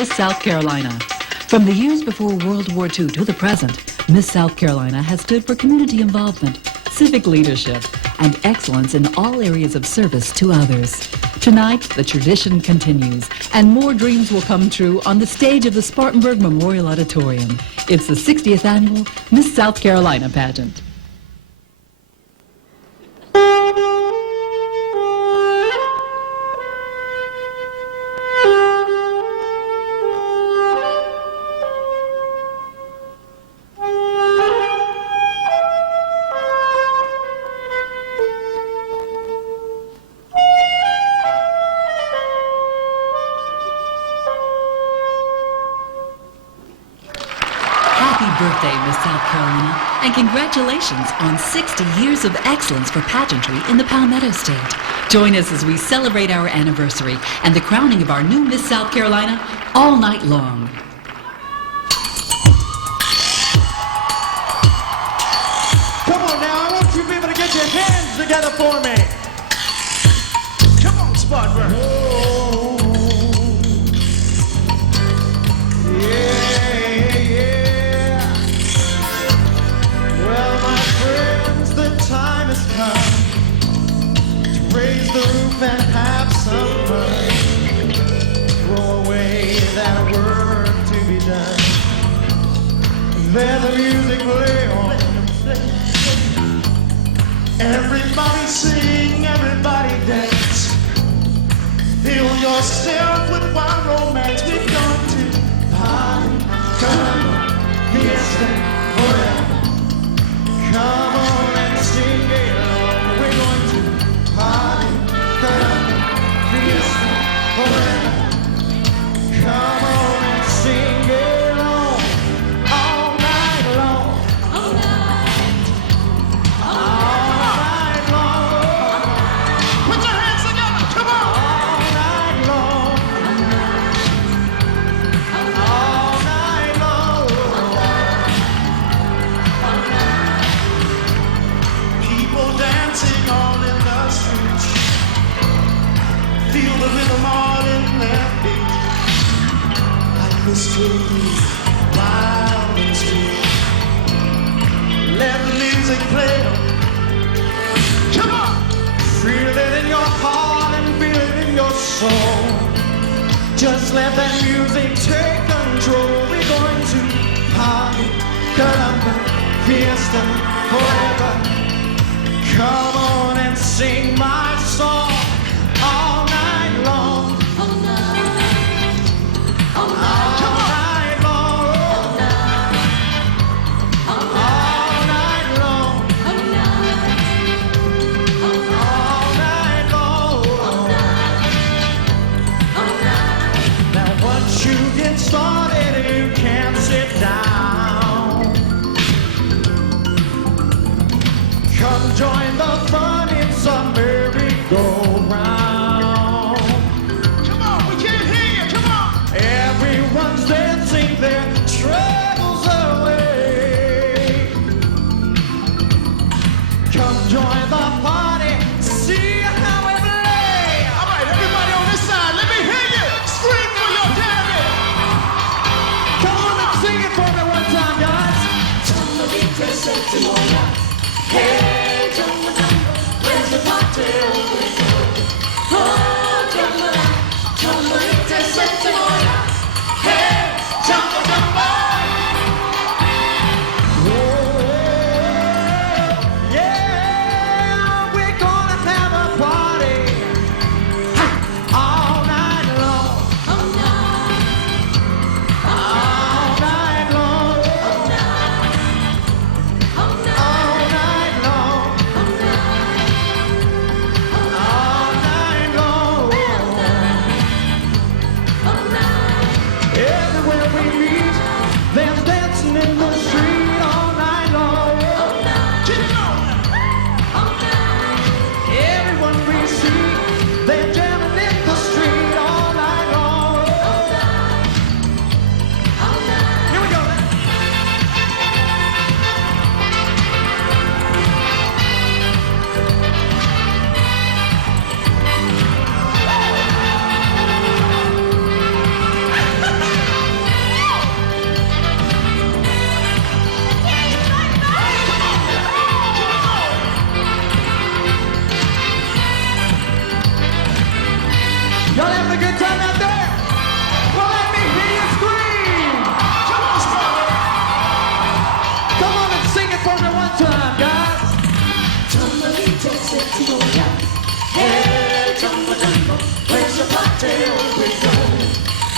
Miss South Carolina. From the years before World War II to the present, Miss South Carolina has stood for community involvement, civic leadership, and excellence in all areas of service to others. Tonight, the tradition continues, and more dreams will come true on the stage of the Spartanburg Memorial Auditorium. It's the 60th annual Miss South Carolina pageant. Happy birthday, Miss South Carolina, and congratulations on 60 years of excellence for pageantry in the Palmetto State. Join us as we celebrate our anniversary and the crowning of our new Miss South Carolina all night long. Come on now, I want you people to get your hands together for me. Come on, Spartanburg. Raise the roof and have some fun. Throw away that work to be done. Let the music play on. Everybody sing, everybody dance. Fill yourself with wild romance. We're going to party, come, fiesta, forever. Come on and sing it along. We're going to party, come, fiesta, forever. Come on and sing it along, all night long. All night, all night long. Put your hands together, come on. All night long, all night long. People dancing all in the streets. Feel the rhythm all in their feet. Like mystery, wild and sweet. Let the music play on. Come on! Feel it in your heart and feel it in your soul. Just let that music take control. We're going to party, caramba, fiesta, forever. Come on and sing my song all night long. All night, all night, all night long. All night long. All night long. Now once you get started, you can't sit down. Come join the fun, it's a merry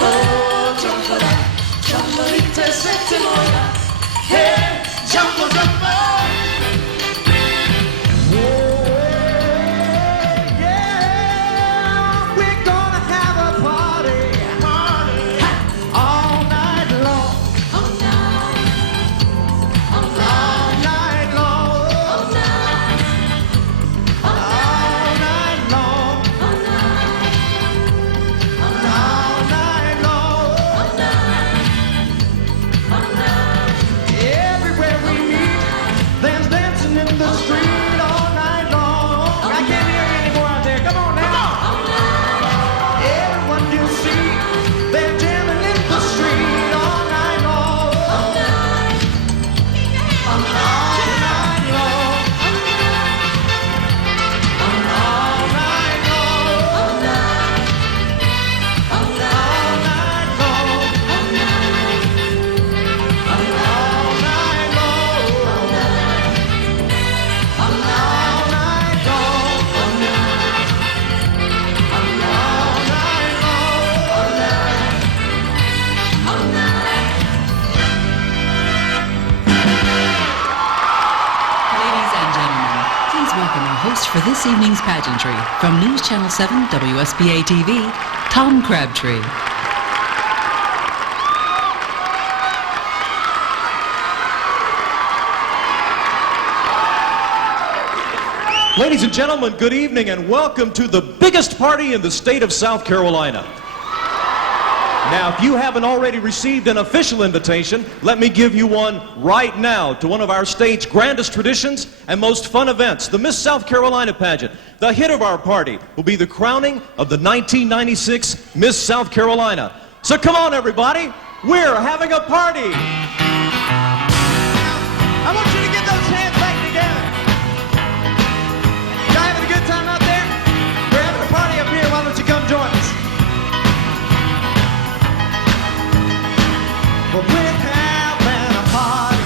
Oh, jumbo, jumbolita, setimoya. Hey, jumbo, jumbo. Yeah, we're gonna have a party all night long. All night long. All night long. All night long. Everywhere we meet, there's dancing in the street all night long. I can't hear you anymore out there. Come on now. Everyone you see, they're jamming in the street all night long. All night long. All night long. All night long. Ladies and gentlemen, please welcome our host for this evening's pageantry from News Channel 7 WSBA TV, Tom Crabtree. Ladies and gentlemen, good evening and welcome to the biggest party in the state of South Carolina. Now, if you haven't already received an official invitation, let me give you one right now to one of our state's grandest traditions and most fun events, the Miss South Carolina pageant. The hit of our party will be the crowning of the 1996 Miss South Carolina. So come on, everybody, we're having a party. I want you to get those hands back together. Y'all having a good time out there? We're having a party up here. Why don't you come join us? Well, we're having a party,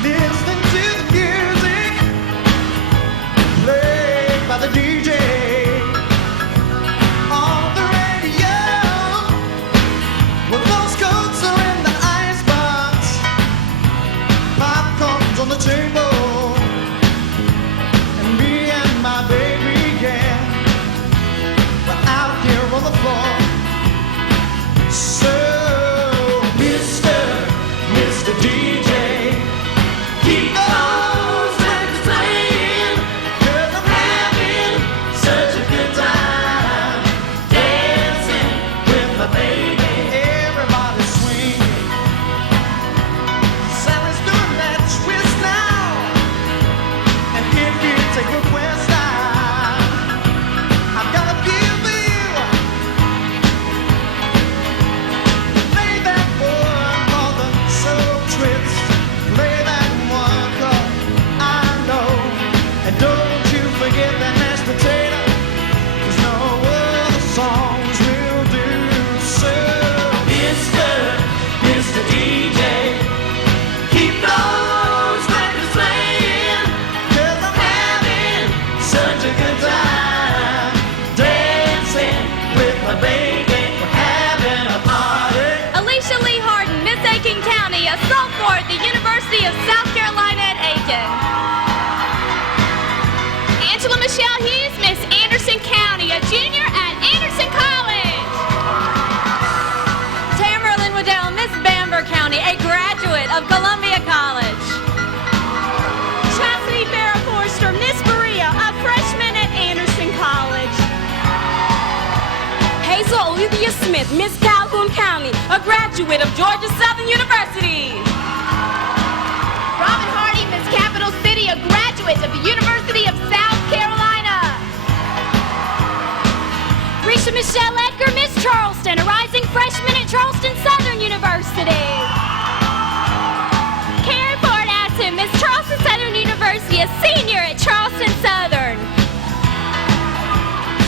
listening to the music played by the DJ on the radio. Well, those coats are in the icebox, popcorn's on the table, and me and my baby, yeah, we're out here on the floor. So Mr. DJ, keep those records playing, 'cause I'm having such a good time dancing with my baby. Everybody swinging, Sally's doing that twist now, and if you take a request I've got a few for you. Play that one for the soul twist. Play that one 'cause I know. And don't you forget that mashed potato, 'cause no other songs will do. So Mr. DJ, keep those records playing, 'cause I'm having such a good time dancing with my baby. We're having a party. Alicia Lee Harden, Miss Aiken County, a sophomore at the University of South Carolina at Aiken. Angela Michelle Hughes, Miss Anderson County, a junior at Anderson College. Tamara Lynn Waddell, Miss Bamber County, a graduate of Columbia College. Chastity Farrah Forster, Miss Berea, a freshman at Anderson College. Hazel Olivia Smith, Miss Calhoun County, a graduate of Georgia Southern University. Robin Hardy, Miss Capital City, a graduate of the University of South Carolina. Risha Michelle Edgar, Miss Charleston, a rising freshman at Charleston Southern University. Karen Ford Aston, Miss Charleston Southern University, a senior at Charleston Southern.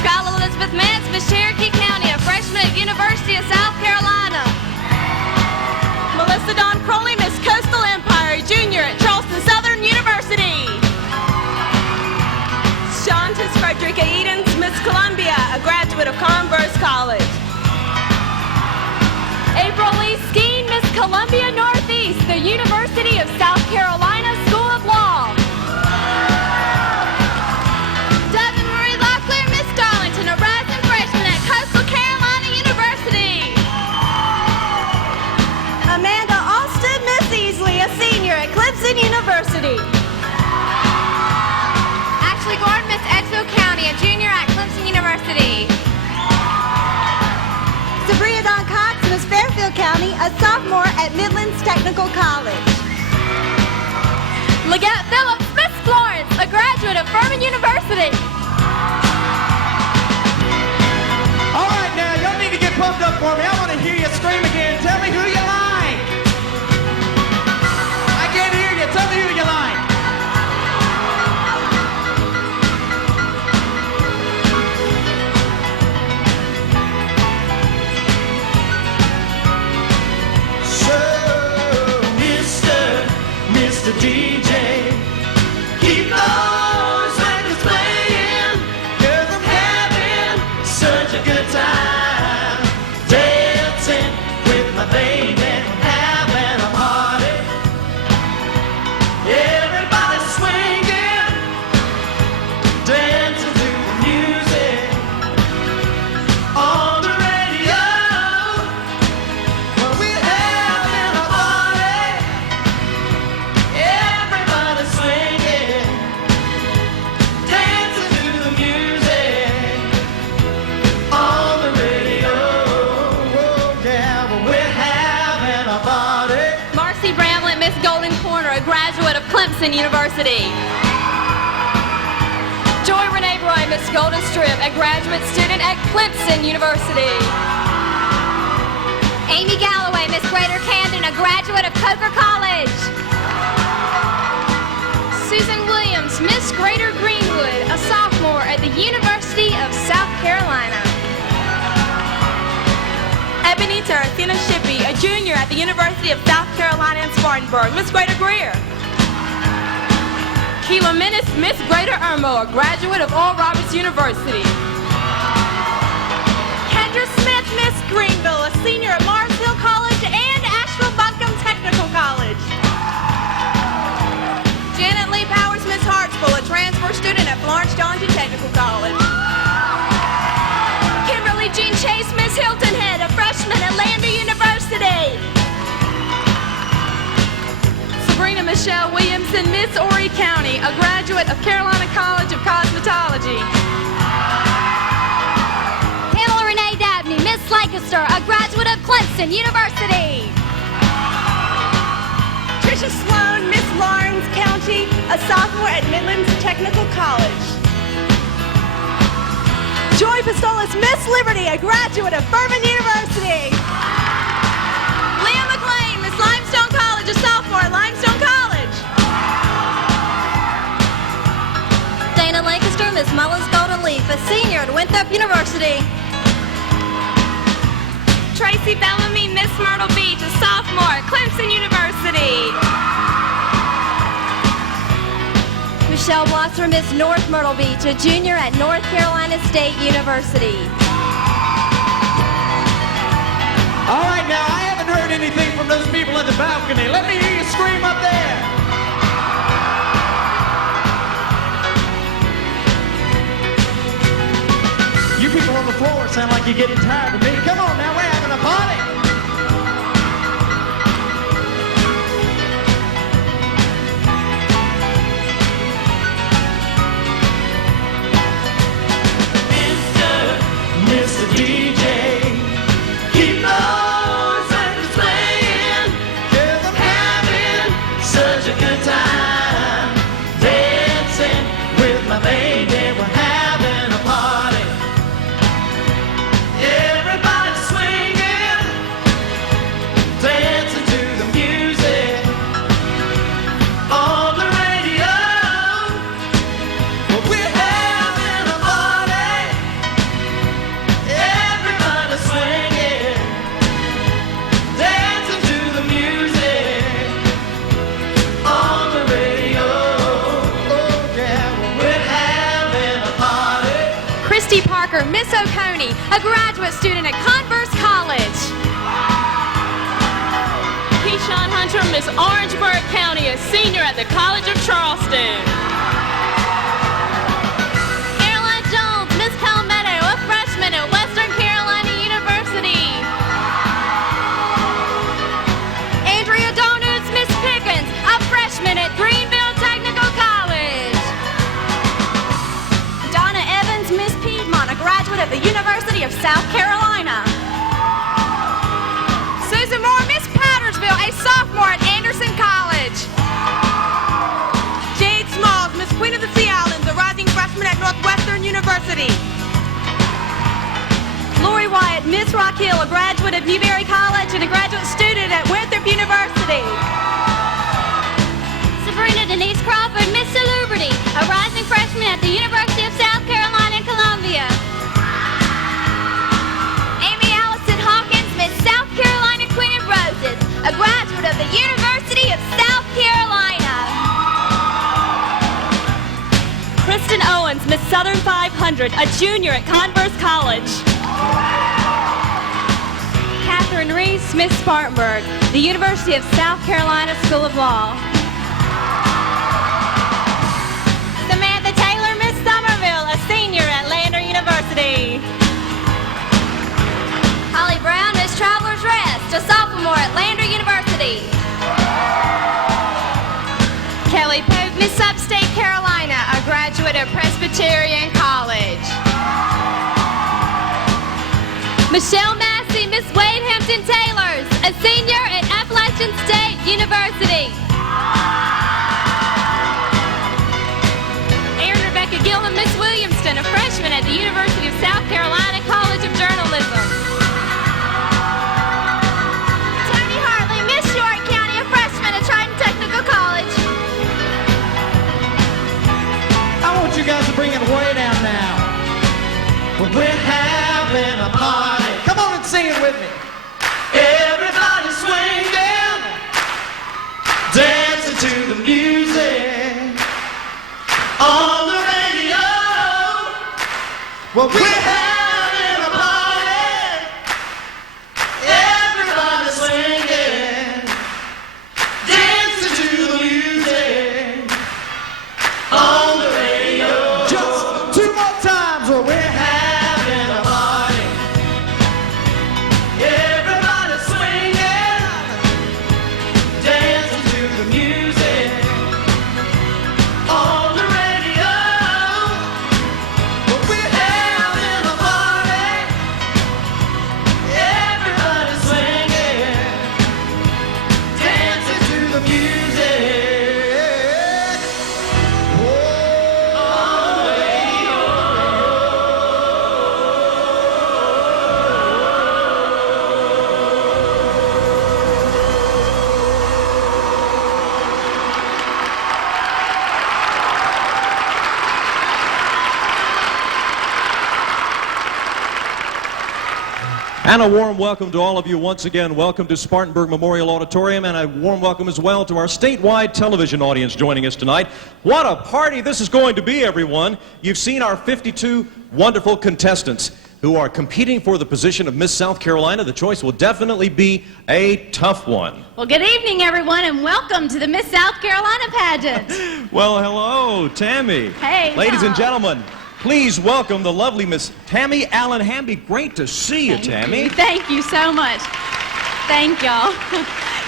Skylar Elizabeth Mance, Miss Cherokee County, a freshman at University of South Carolina. Melissa Dawn Crowley, Miss Coastal Empire, junior at Charleston Southern University. Shantis Frederica Edens, Miss Columbia, a graduate of Converse College. County, a sophomore at Midlands Technical College. Leggett Phillips, Miss Florence, a graduate of Furman University. All right, now, y'all need to get pumped up for me. I want to hear you scream again. Tell me who you like. I can't hear you. Tell me who you like. So, Mr. DJ, keep those records playing, 'cause I'm having such a good time dancing with my baby, having a party. Everybody swinging, dancing to the music on the radio. Well, we're having a party. Everybody swinging, dancing to the music on the radio. Oh, yeah, well, We're having a party. Marcy Bramlett, Miss Golden Corner, a graduate of Clemson University. Joy Renee Roy, Miss Golden Strip, a graduate student at Clemson University. Amy Galloway, Miss Greater Camden, a graduate of Coker College. Susan Williams, Miss Greater Greenwood, a sophomore at the University of South Carolina. Ebenezer Athena Shippey, a junior at the University of South Carolina in Spartanburg. Miss Greater Greer. Keela Menace, Miss Greater Irmo, a graduate of Oral Roberts University. Kendra Smith, Miss Greenville, a senior at Mars Hill College and Asheville Buncombe Technical College. Janet Lee Powers, Miss Hartsville, a transfer student at Florence Johnson Technical College. Kimberly Jean Chase, Miss Hilton Head, a freshman at Lander University. Sabrina Michelle Williamson, Miss Horry County, a graduate of Carolina College of Cosmetology. Pamela Renee Dabney, Miss Lancaster, a graduate of Clemson University. Tricia Sloan, Miss Lawrence County, a sophomore at Midlands Technical College. Joy Pistolas, Miss Liberty, a graduate of Furman University. Leah McLean, Miss Limestone College, a sophomore at Limestone College. Dana Lancaster, Miss Mullins Golden Leaf, a senior at Winthrop University. Tracy Bellamy, Miss Myrtle Beach, a sophomore at Clemson University. Michelle Wasser, Miss North Myrtle Beach, a junior at North Carolina State University. all right, now, I haven't heard anything from those people in the balcony. Let me hear you scream up there. You people on the floor sound like you're getting tired of me. Come on now, we're having a party. Mr. DJ, keep those records playing, 'cause I'm having such a good time dancing with my baby. We're having a party. Everybody swinging, dancing to the music on the radio. Well, we're having a party. Everybody swinging, dancing to the music on the radio. Oh yeah, we're having a party. Christy Parker, Miss Oconee, a graduate student at Converse College. Keyshawn Hunter, Miss Orangeburg County, a senior at the College of Charleston. Caroline Jones, Miss Palmetto, a freshman at Western Carolina University. Andrea Donuts, Miss Pickens, a freshman at Greenville Technical College. Donna Evans, Miss Piedmont, a graduate of the University of South Carolina. Susan Moore, Rock Hill, a graduate of Newberry College and a graduate student at Winthrop University. Sabrina Denise Crawford, Miss Salubrity, a rising freshman at the University of South Carolina in Columbia. Amy Allison Hawkins, Miss South Carolina Queen of Roses, a graduate of the University of South Carolina. Kristen Owens, Miss Southern 500, a junior at Converse College. Catherine Reese, Miss Spartanburg, the University of South Carolina School of Law. Samantha Taylor, Miss Somerville, a senior at Lander University. Holly Brown, Miss Traveler's Rest, a sophomore at Lander University. Kelly Pope, Miss Upstate Carolina, a graduate of Presbyterian College. Michelle Massey, Miss Wade Hampton Taylors, a senior at Appalachian State University. Erin Rebecca Gilman, Miss Williamston, a freshman at the University of South Carolina College of Journalism. Tony Hartley, Miss York County, a freshman at Triton Technical College. I want you guys to bring it way down now. When we're having a party. Come on and sing it with me. Everybody swing down, dancing to the music on the radio. Well, we're having a party. Everybody swinging, dancing to the music on the radio. Just two more times where we're having a party. Everybody swinging, dancing to the music on the radio. But we're having a party. Everybody swinging, dancing to the music. And a warm welcome to all of you once again. Welcome to Spartanburg Memorial Auditorium, and a warm welcome as well to our statewide television audience joining us tonight. What a party this is going to be, everyone. You've seen our 52 wonderful contestants who are competing for the position of Miss South Carolina. The choice will definitely be a tough one. Well, good evening, everyone, and welcome to the Miss South Carolina pageant. Well, hello, Tammy. Hey, Ladies and Tom. gentlemen, please welcome the lovely Miss Tammy Allen Hamby. Great to see you, Tammy. Thank you so much. Thank y'all.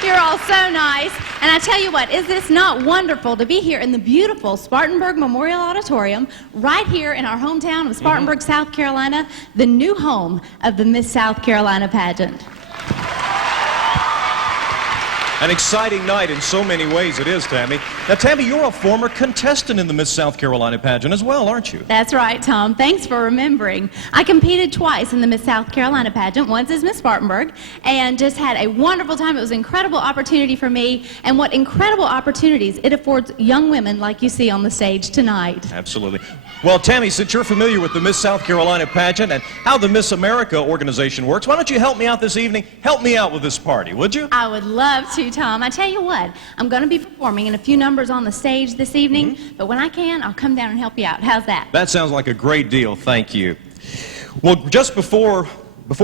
You're all so nice. And I tell you what, is this not wonderful to be here in the beautiful Spartanburg Memorial Auditorium, right here in our hometown of Spartanburg, South Carolina, the new home of the Miss South Carolina pageant. An exciting night in so many ways it is, Tammy. Now, Tammy, you're a former contestant in the Miss South Carolina pageant as well, aren't you? That's right, Tom. Thanks for remembering. I competed twice in the Miss South Carolina pageant, once as Miss Spartanburg, and just had a wonderful time. It was an incredible opportunity for me, and what incredible opportunities it affords young women like you see on the stage tonight. Absolutely. Well, Tammy, since you're familiar with the Miss South Carolina pageant and how the Miss America organization works, why don't you help me out this evening? Help me out with this party, would you? I would love to, Tom. I tell you what, I'm going to be performing in a few numbers on the stage this evening, but when I can, I'll come down and help you out. How's that? That sounds like a great deal. Thank you. Well, just before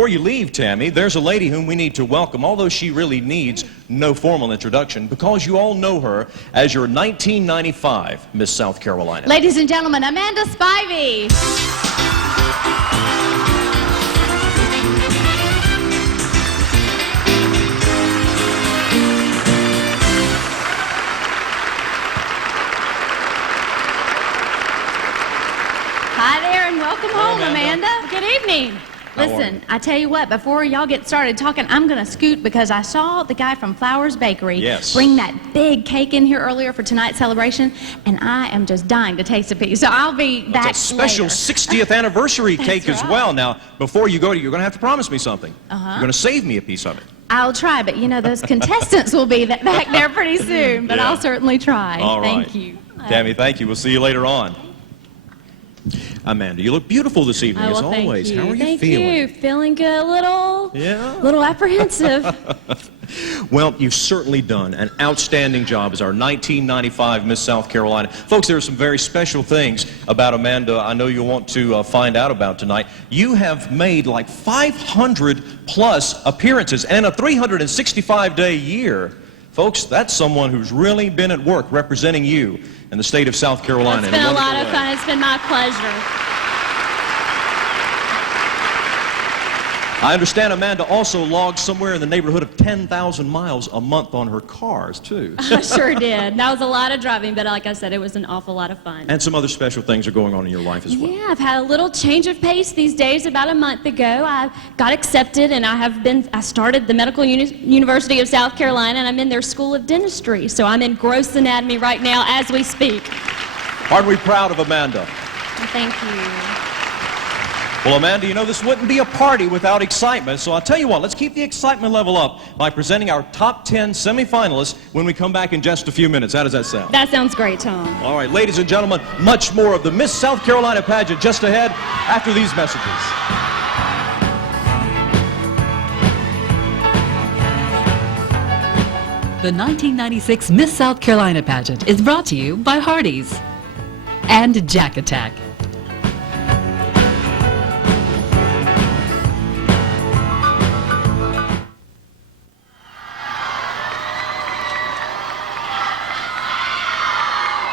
you leave, Tammy, there's a lady whom we need to welcome, although she really needs no formal introduction, because you all know her as your 1995 Miss South Carolina. Ladies and gentlemen, Amanda Spivey. Hi there, and welcome home, Amanda. Amanda. Good evening. How are Listen, you? I tell you what, before y'all get started talking, I'm going to scoot because I saw the guy from Flowers Bakery Yes. bring that big cake in here earlier for tonight's celebration, and I am just dying to taste a piece. So I'll be back It's a special later. 60th anniversary cake as right. well. Now, before you go, you're going to have to promise me something. Uh-huh. You're going to save me a piece of it. I'll try, but you know, those contestants will be back there pretty soon, but Yeah. I'll certainly try. All right. Thank you. Tammy, thank you. We'll see you later on. Amanda, you look beautiful this evening, as always. How are you feeling? Thank you. Feeling good. Yeah. Little apprehensive. Well, you've certainly done an outstanding job as our 1995 Miss South Carolina. Folks, there are some very special things about Amanda I know you'll want to find out about tonight. You have made like 500 plus appearances and a 365-day year. Folks, that's someone who's really been at work representing you in the state of South Carolina. It's been a lot of way. fun. It's been my pleasure. I understand Amanda also logs somewhere in the neighborhood of 10,000 miles a month on her cars, too. I sure did. That was a lot of driving, but like I said, it was an awful lot of fun. And some other special things are going on in your life as well. Yeah, I've had a little change of pace these days. About a month ago, I got accepted, and I started the Medical University of South Carolina, and I'm in their School of Dentistry. So I'm in gross anatomy right now as we speak. Aren't we proud of Amanda? Thank you. Well, Amanda, you know, this wouldn't be a party without excitement, so I'll tell you what, let's keep the excitement level up by presenting our top 10 semifinalists when we come back in just a few minutes. How does that sound? That sounds great, Tom. All right, ladies and gentlemen, much more of the Miss South Carolina pageant just ahead after these messages. The 1996 Miss South Carolina pageant is brought to you by Hardee's and Jack Attack.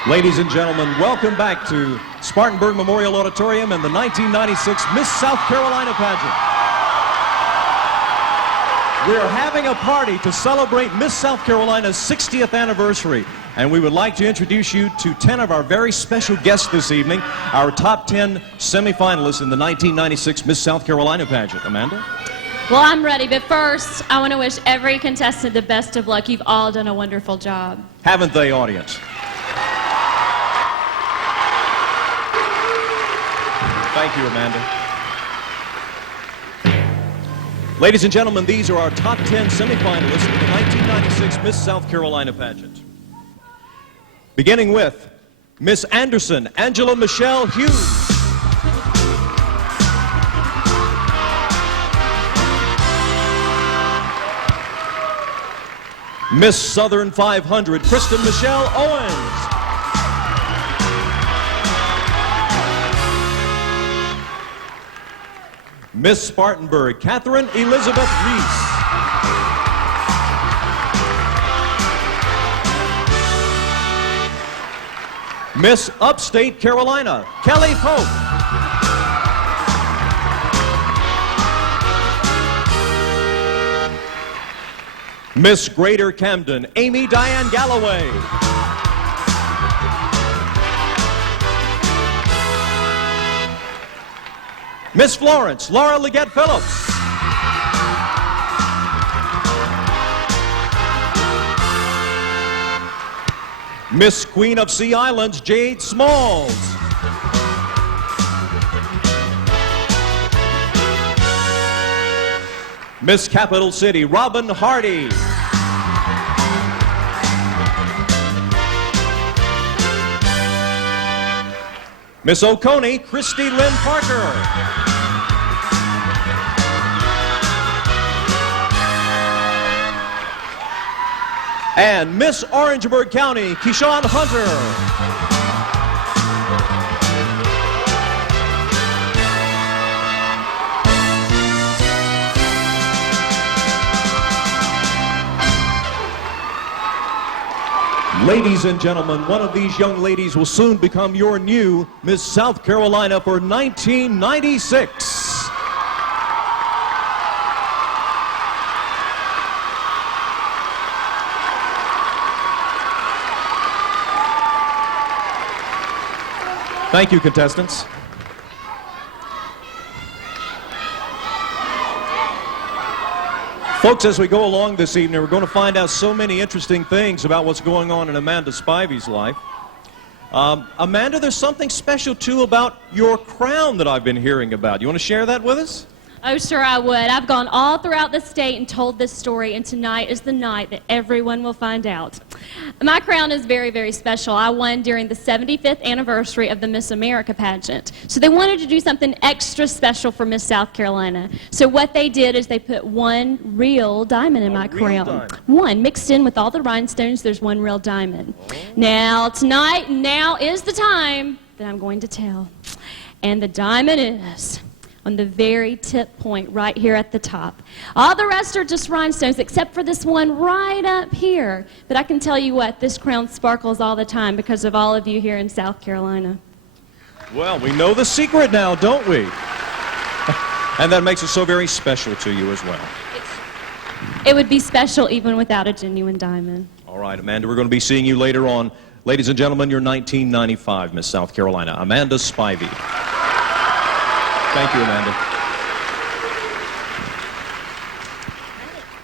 Ladies and gentlemen, welcome back to Spartanburg Memorial Auditorium and the 1996 Miss South Carolina pageant. We're having a party to celebrate Miss South Carolina's 60th anniversary, and we would like to introduce you to 10 of our very special guests this evening, our top 10 semifinalists in the 1996 Miss South Carolina pageant. Amanda? Well, I'm ready, but first, I want to wish every contestant the best of luck. You've all done a wonderful job. Haven't they, audience? Thank you, Amanda. Ladies and gentlemen, these are our top 10 semifinalists in the 1996 Miss South Carolina pageant. Beginning with Miss Anderson, Angela Michelle Hughes. Miss Southern 500, Kristen Michelle Owens. Miss Spartanburg, Catherine Elizabeth Reese. Miss Upstate Carolina, Kelly Pope. Miss Greater Camden, Amy Diane Galloway. Miss Florence, Laura Leggett Phillips. Miss Queen of Sea Islands, Jade Smalls. Miss Capital City, Robin Hardy. Miss Oconee, Christy Lynn Parker. And Miss Orangeburg County, Keyshawn Hunter. Ladies and gentlemen, one of these young ladies will soon become your new Miss South Carolina for 1996. Thank you, contestants. Folks, as we go along this evening, we're going to find out so many interesting things about what's going on in Amanda Spivey's life. Amanda, there's something special, too, about your crown that I've been hearing about. You want to share that with us? Oh, sure I would. I've gone all throughout the state and told this story, and tonight is the night that everyone will find out. My crown is very, very special. I won during the 75th anniversary of the Miss America pageant. So they wanted to do something extra special for Miss South Carolina. So what they did is they put one real diamond in my crown. Diamond. One, mixed in with all the rhinestones, there's one real diamond. Now, tonight, now is the time that I'm going to tell. And the diamond is on the very tip point right here at the top. All the rest are just rhinestones except for this one right up here. But I can tell you what, this crown sparkles all the time because of all of you here in South Carolina. Well, we know the secret now, don't we? And that makes it so very special to you as well. It would be special even without a genuine diamond. All right, Amanda, we're going to be seeing you later on. Ladies and gentlemen, your 1995 Miss South Carolina, Amanda Spivey. Thank you, Amanda.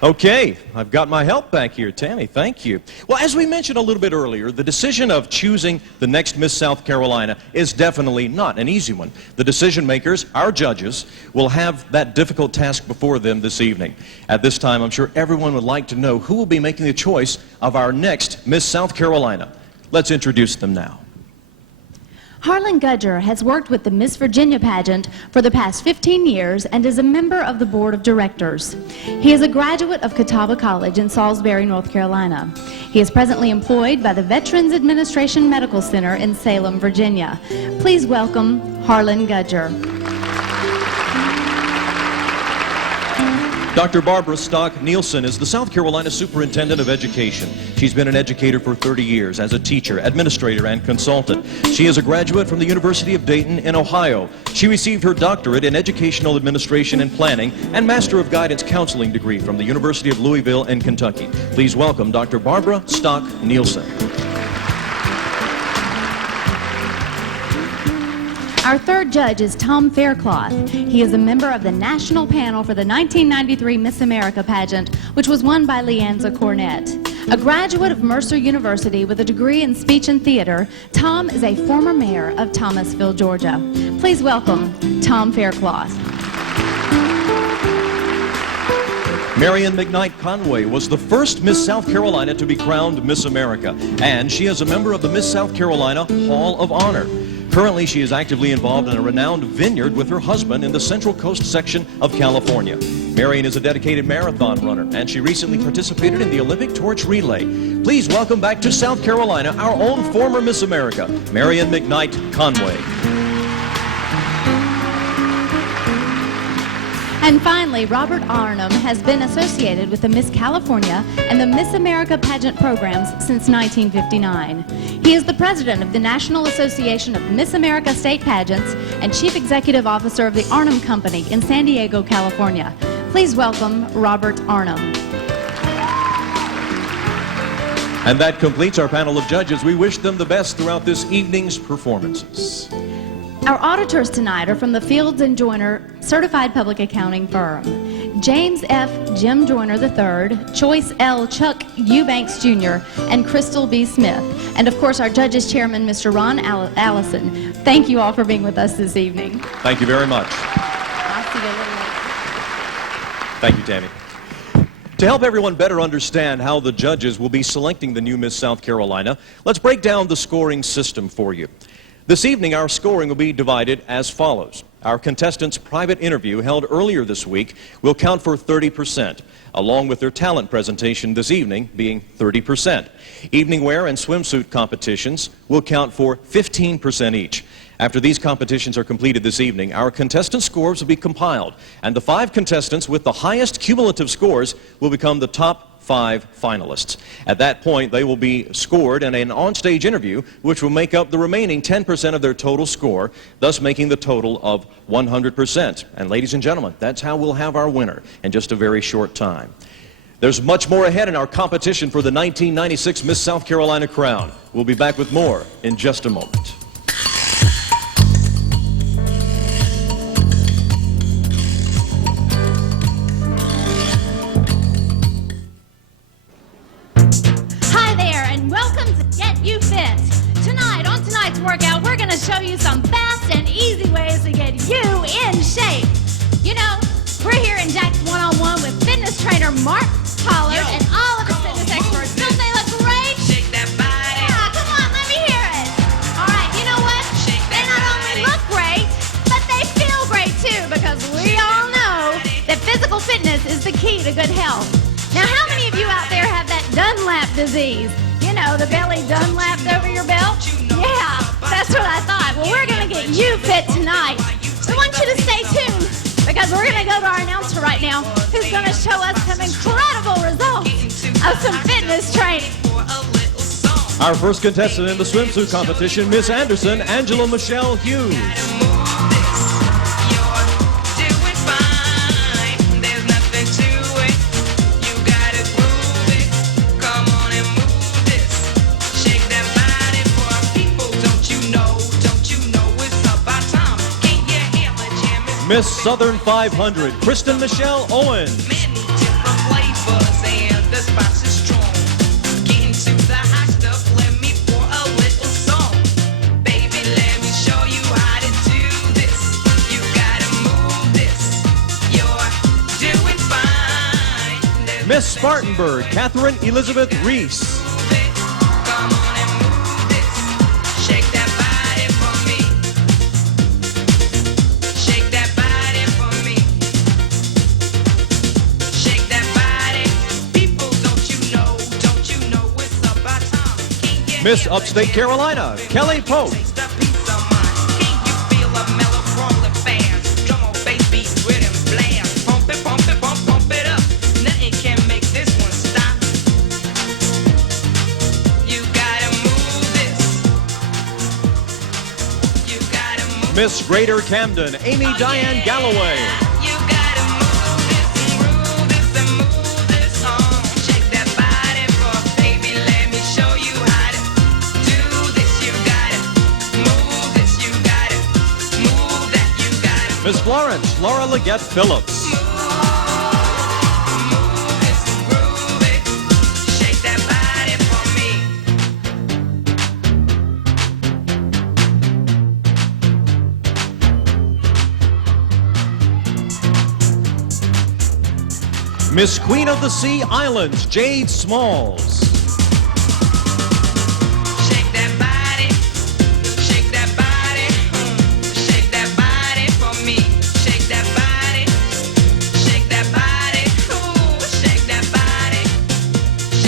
Okay, I've got my help back here, Tammy. Thank you. Well, as we mentioned a little bit earlier, the decision of choosing the next Miss South Carolina is definitely not an easy one. The decision makers, our judges, will have that difficult task before them this evening. At this time, I'm sure everyone would like to know who will be making the choice of our next Miss South Carolina. Let's introduce them now. Harlan Gudger has worked with the Miss Virginia pageant for the past 15 years and is a member of the board of directors. He is a graduate of Catawba College in Salisbury, North Carolina. He is presently employed by the Veterans Administration Medical Center in Salem, Virginia. Please welcome Harlan Gudger. Dr. Barbara Stock Nielsen is the South Carolina Superintendent of Education. She's been an educator for 30 years as a teacher, administrator, and consultant. She is a graduate from the University of Dayton in Ohio. She received her doctorate in Educational Administration and Planning and Master of Guidance Counseling degree from the University of Louisville in Kentucky. Please welcome Dr. Barbara Stock Nielsen. Our third judge is Tom Faircloth. He is a member of the national panel for the 1993 Miss America pageant, which was won by Leanza Cornett. A graduate of Mercer University with a degree in speech and theater, Tom is a former mayor of Thomasville, Georgia. Please welcome Tom Faircloth. Marion McKnight Conway was the first Miss South Carolina to be crowned Miss America, and she is a member of the Miss South Carolina Hall of Honor. Currently, she is actively involved in a renowned vineyard with her husband in the Central Coast section of California. Marion is a dedicated marathon runner, and she recently participated in the Olympic torch relay. Please welcome back to South Carolina our own former Miss America, Marion McKnight Conway. And finally, Robert Arnhem has been associated with the Miss California and the Miss America pageant programs since 1959. He is the president of the National Association of Miss America State Pageants and chief executive officer of the Arnhem Company in San Diego, California. Please welcome Robert Arnhem. And that completes our panel of judges. We wish them the best throughout this evening's performances. Our auditors tonight are from the Fields & Joyner Certified Public Accounting Firm. James F. Jim Joyner III, Choice L. Chuck Eubanks Jr., and Crystal B. Smith. And of course, our judges chairman, Mr. Ron Allison. Thank you all for being with us this evening. Thank you very much. I'll see you a little later. Thank you, Tammy. To help everyone better understand how the judges will be selecting the new Miss South Carolina, let's break down the scoring system for you. This evening, our scoring will be divided as follows. Our contestants' private interview held earlier this week will count for 30%, along with their talent presentation this evening being 30%. Evening wear and swimsuit competitions will count for 15% each. After these competitions are completed this evening, our contestant scores will be compiled, and the 5 contestants with the highest cumulative scores will become the top 5 finalists. At that point, they will be scored in an on-stage interview, which will make up the remaining 10% of their total score, thus making the total of 100%. And ladies and gentlemen, that's how we'll have our winner in just a very short time. There's much more ahead in our competition for the 1996 Miss South Carolina crown. We'll be back with more in just a moment. show you some fast and easy ways to get you in shape. You know, we're here in Jack's One-on-One with fitness trainer Mark Pollard and all of his fitness experts. Don't they look great? Shake that body. Yeah, come on, let me hear it. All right, you know what? They not only look great, but they feel great too, because we all know that physical fitness is the key to good health. Now, how many of you out there have that Dunlap disease? You know, the belly Dunlap over your belt? Yeah, that's what I thought. Well, we're going to get you fit tonight. I want you to stay tuned, because we're going to go to our announcer right now, who's going to show us some incredible results of some fitness training. Our first contestant in the swimsuit competition, Miss Anderson, Angela Michelle Hughes. Miss Southern 500, Kristen Michelle Owens. Miss Spartanburg, Catherine Elizabeth Reese. Miss Upstate Carolina, Kelly Pope. Miss Greater Camden, Amy Diane Galloway. Miss Florence, Laura Leggett Phillips. Miss Queen of the Sea Islands, Jade Smalls.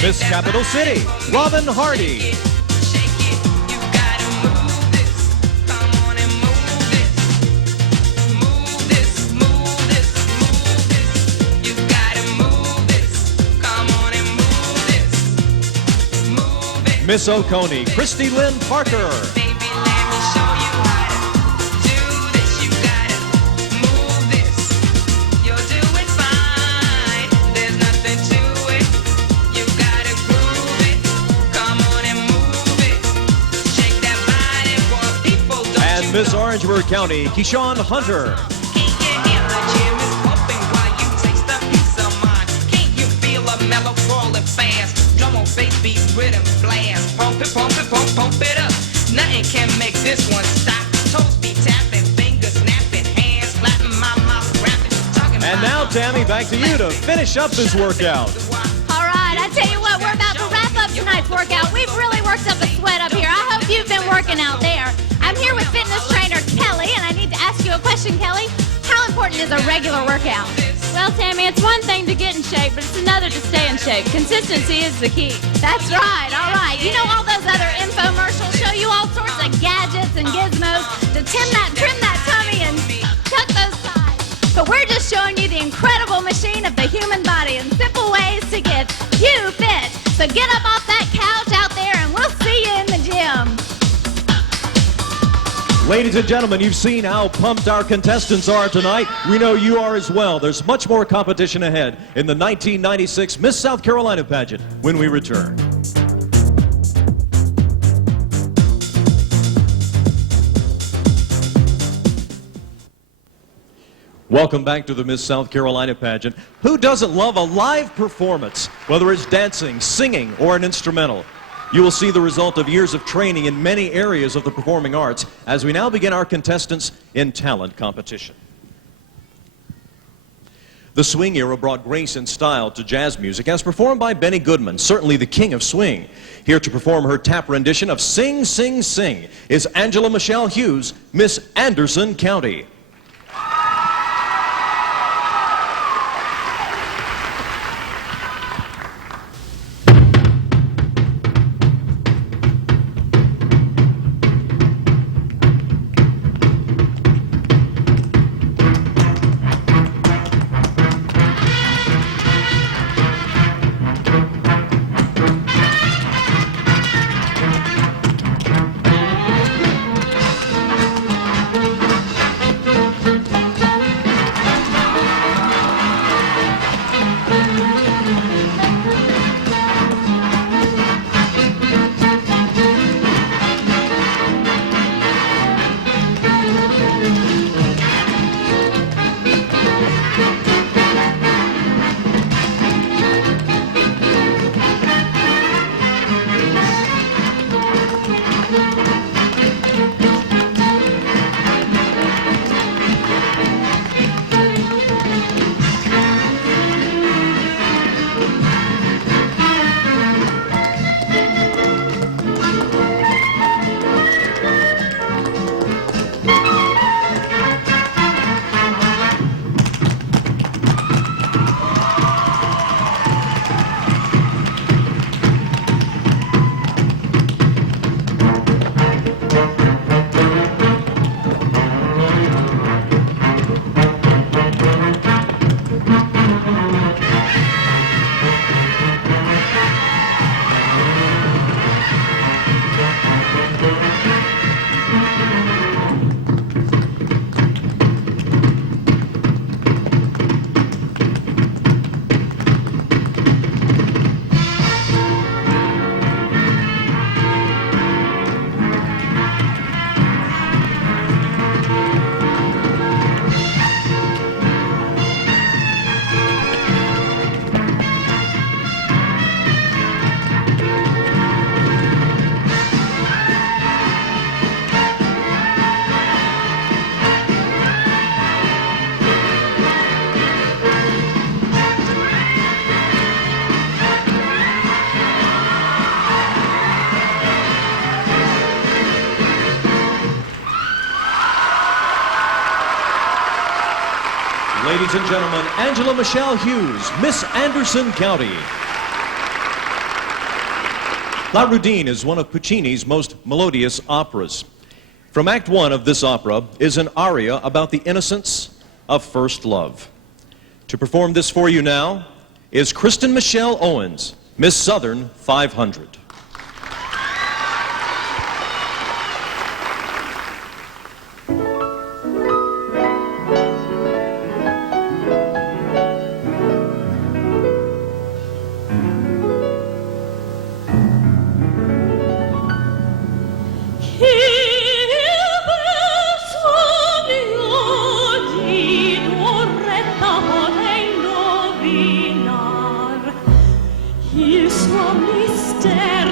Miss Capital City, Robin Hardy. Miss Oconee, Christy Lynn Parker. And Miss Orangeburg County, Keyshawn Hunter. Pump it up. Nothing can make this one stop. Toes be tapping, fingers snapping, hands slapping, my mouth rapping. And now, Tammy, back to you to finish up this workout. All right, I tell you what, we're about to wrap up tonight's workout. We've really worked up a sweat up here. I hope you've been working out there. I'm here with fitness trainer Kelly, and I need to ask you a question, Kelly. How important is a regular workout? Well, Tammy, it's one thing to get in shape, but it's another to stay in shape. Consistency is the key. That's right, all right. You know, all those other infomercials show you all sorts of gadgets and gizmos to trim that tummy and tuck those sides. But we're just showing you the incredible machine of the human body and simple ways to get you fit. So get up off that couch out there and we'll see you in the gym. Ladies and gentlemen, you've seen how pumped our contestants are tonight. We know you are as well. There's much more competition ahead in the 1996 Miss South Carolina pageant when we return. Welcome back to the Miss South Carolina pageant. Who doesn't love a live performance, whether it's dancing, singing, or an instrumental? You will see the result of years of training in many areas of the performing arts as we now begin our contestants in talent competition. The swing era brought grace and style to jazz music as performed by Benny Goodman, certainly the king of swing. Here to perform her tap rendition of Sing, Sing, Sing is Angela Michelle Hughes, Miss Anderson County. Ladies and gentlemen, Angela Michelle Hughes, Miss Anderson County. La Rudine is one of Puccini's most melodious operas. From Act 1 of this opera is an aria about the innocence of first love. To perform this for you now is Kristen Michelle Owens, Miss Southern 500. Il suo mistero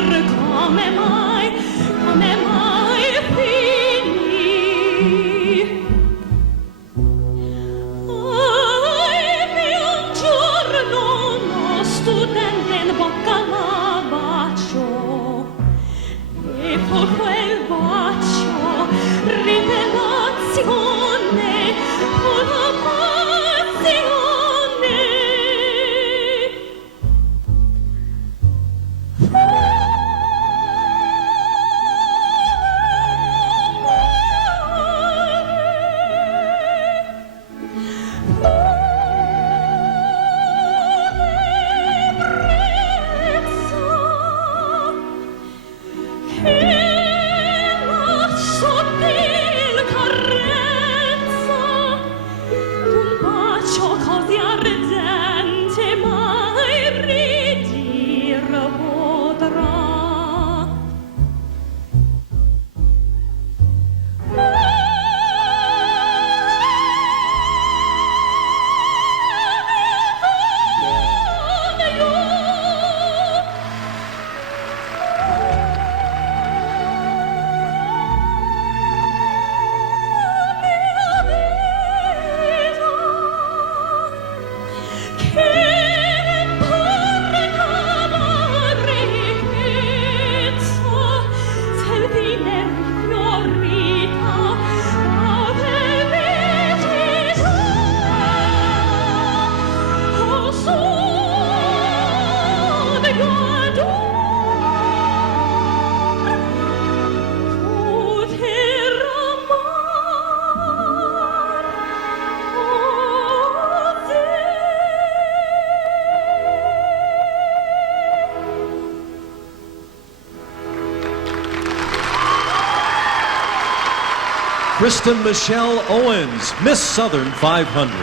Kristen Michelle Owens, Miss Southern 500.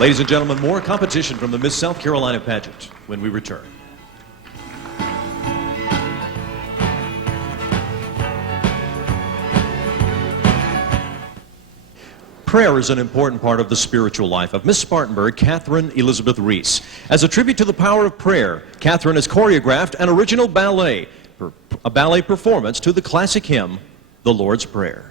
Ladies and gentlemen, more competition from the Miss South Carolina pageant when we return. Prayer is an important part of the spiritual life of Miss Spartanburg, Catherine Elizabeth Reese. As a tribute to the power of prayer, Catherine has choreographed an original ballet, a ballet performance to the classic hymn, The Lord's Prayer.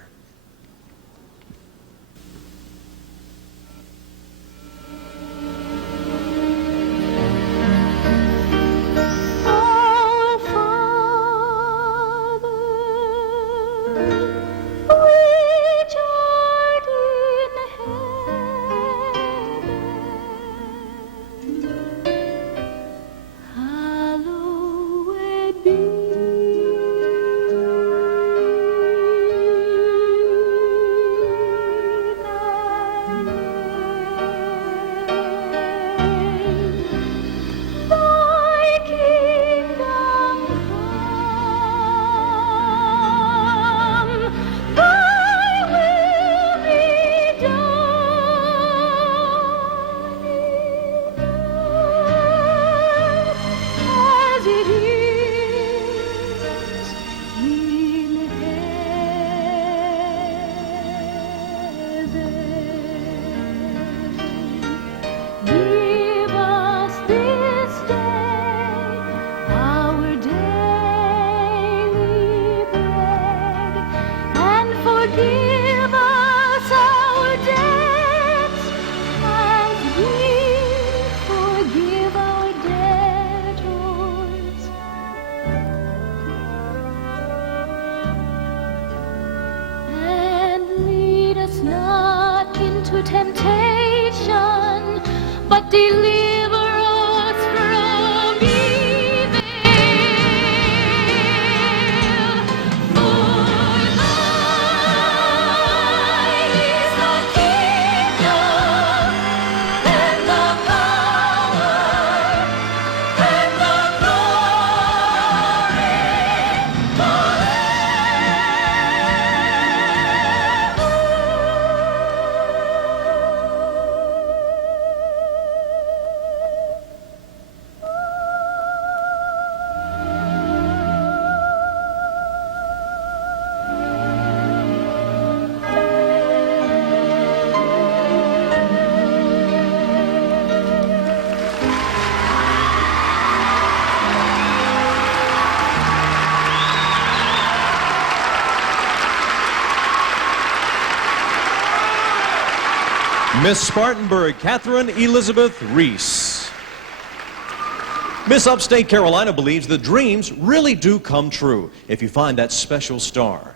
Temptation, but deliver us from evil. For thine is the kingdom and the power and the glory forever. Miss Spartanburg, Catherine Elizabeth Reese. Miss Upstate Carolina believes that dreams really do come true if you find that special star.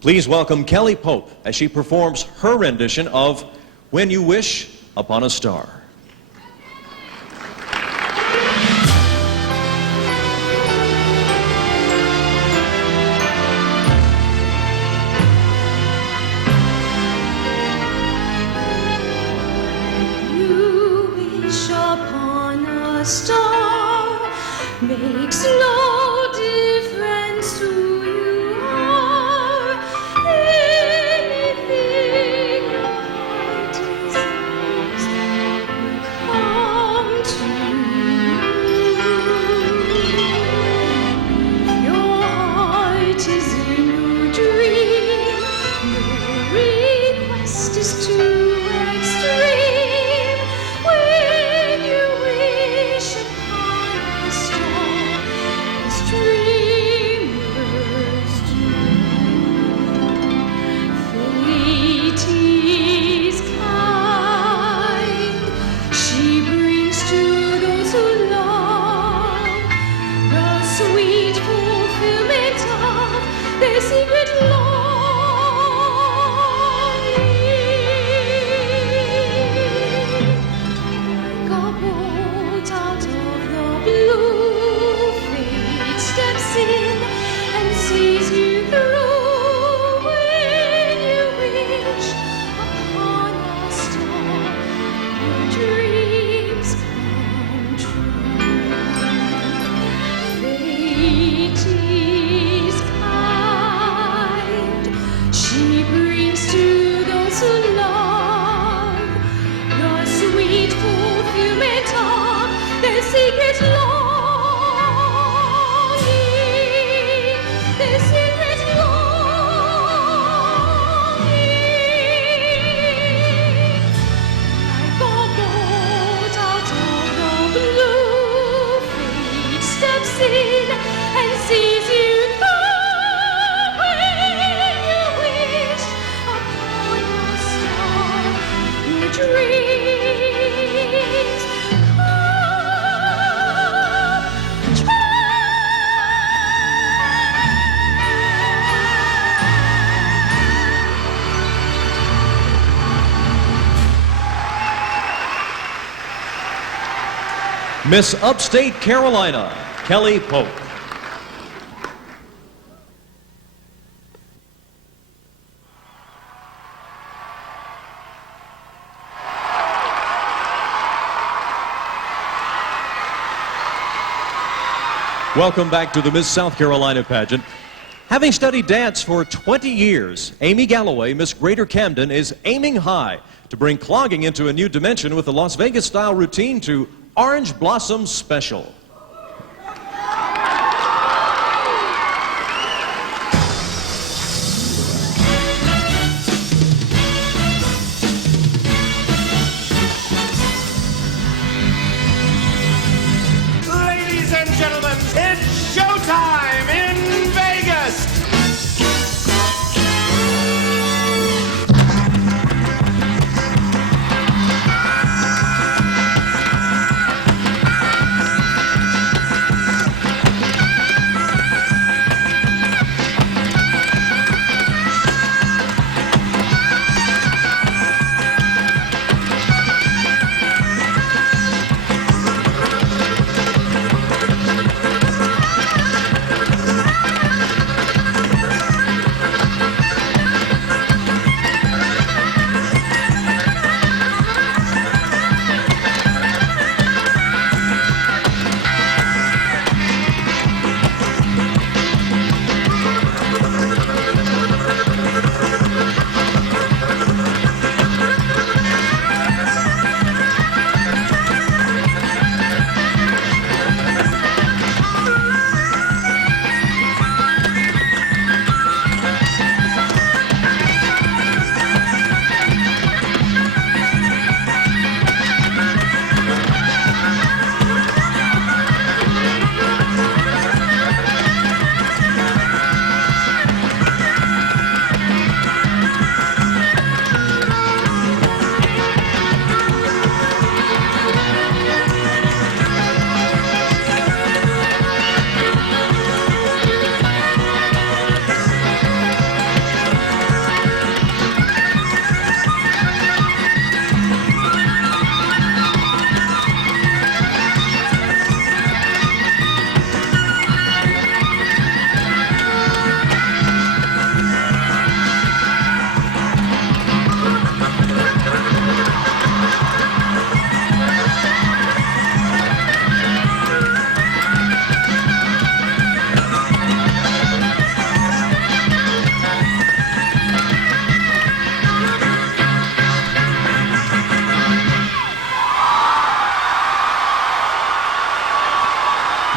Please welcome Kelly Pope as she performs her rendition of When You Wish Upon a Star. Star makes no difference who you are. Anything your heart desires will come true. Your heart is in your dream. No request is too extreme. When you wish upon a star, and sees you through when you wish upon your star. Your dreams come true. Miss Upstate Carolina, Kelly Pope. Welcome back to the Miss South Carolina pageant. Having studied dance for 20 years, Amy Galloway, Miss Greater Camden, is aiming high to bring clogging into a new dimension with the Las Vegas-style routine to Orange Blossom Special. Ladies and gentlemen, it's showtime in Vegas!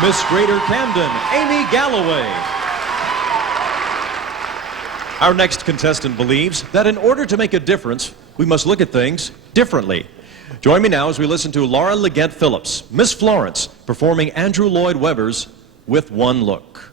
Miss Greater Camden, Amy Galloway. Our next contestant believes that in order to make a difference, we must look at things differently. Join me now as we listen to Laura Leggett Phillips, Miss Florence, performing Andrew Lloyd Webber's With One Look.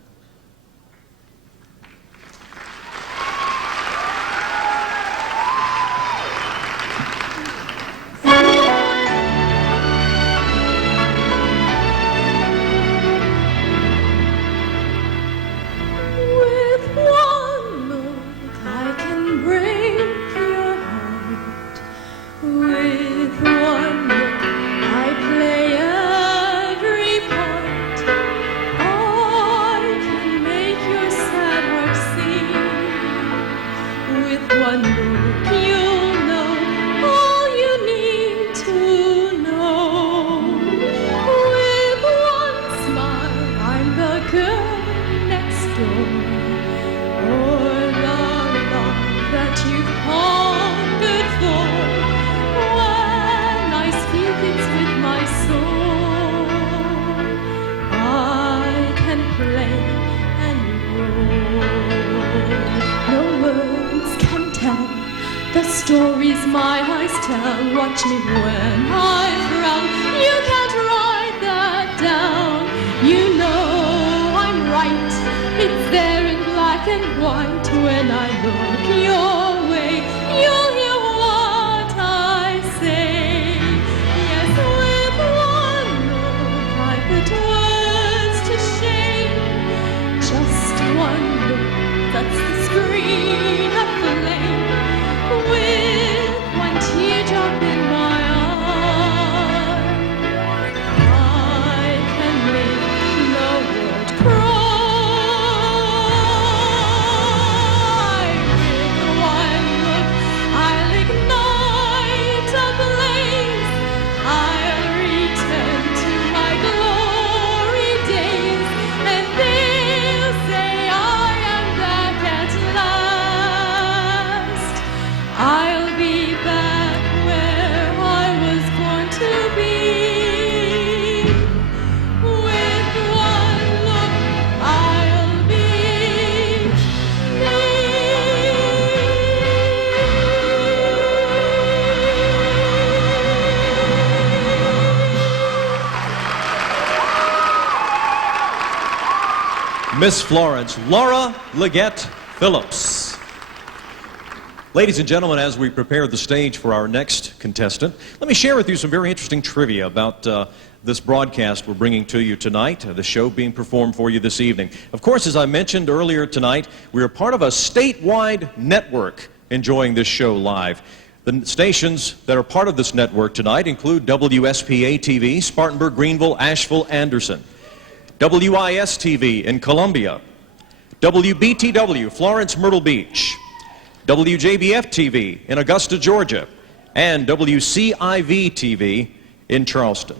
With one look, I can break your heart. With one look, I play every part. I can make your sad heart sing. With one look, you'll know all you need to know. With one smile, I'm the girl next door, or the love that you've hungered for. When I speak, it's with my soul. I can play and roll. No words can tell the stories my eyes tell. Watch me when I frown. You can't write that down. You know I'm right It's there in black and white when I look your way. You'll hear what I say. Yes, with one look I put words to shame. Just one look, that's the screen of flame. With one teardrop in my eye, I can make the world cry. With one look, I'll ignite a blaze. I'll return to my glory days, and they'll say I am back at last. I'll be back where I was born to be. With one look, I'll be Miss Florence Laura Leggett Phillips. Ladies and gentlemen, as we prepare the stage for our next contestant, let me share with you some very interesting trivia about this broadcast we're bringing to you tonight, the show being performed for you this evening. Of course, as I mentioned earlier tonight, we are part of a statewide network enjoying this show live. The stations that are part of this network tonight include WSPA-TV, Spartanburg, Greenville, Asheville, Anderson, WIS-TV in Columbia, WBTW, Florence, Myrtle Beach, WJBF-TV in Augusta, Georgia, and WCIV-TV in Charleston.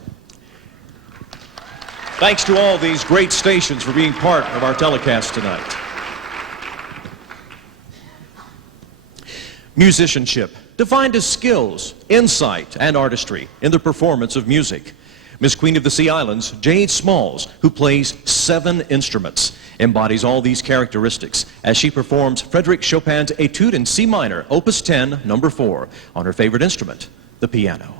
Thanks to all these great stations for being part of our telecast tonight. Musicianship, defined as skills, insight, and artistry in the performance of music. Miss Queen of the Sea Islands, Jade Smalls, who plays 7 instruments, embodies all these characteristics as she performs Frédéric Chopin's Etude in C minor, Opus 10, number 4, on her favorite instrument, the piano.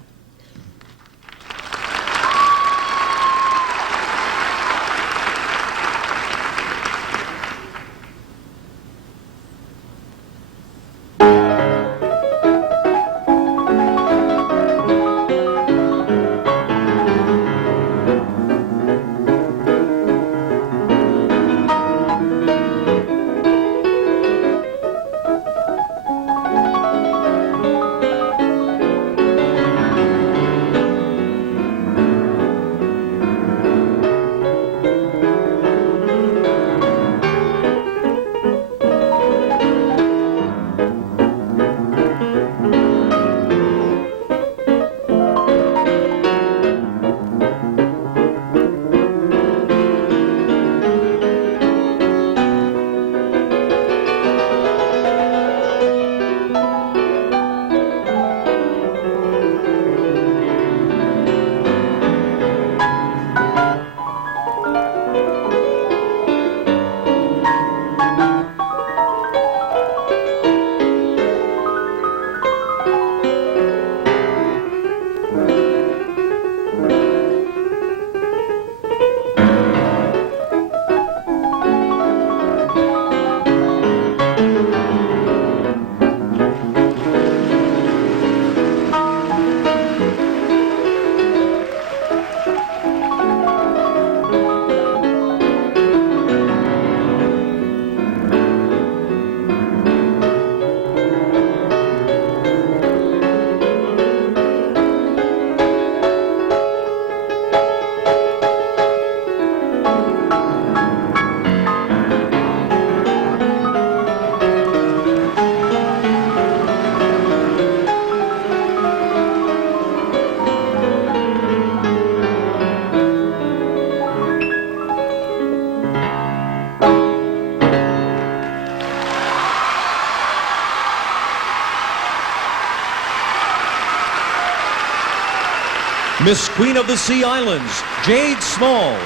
Miss Queen of the Sea Islands, Jade Smalls.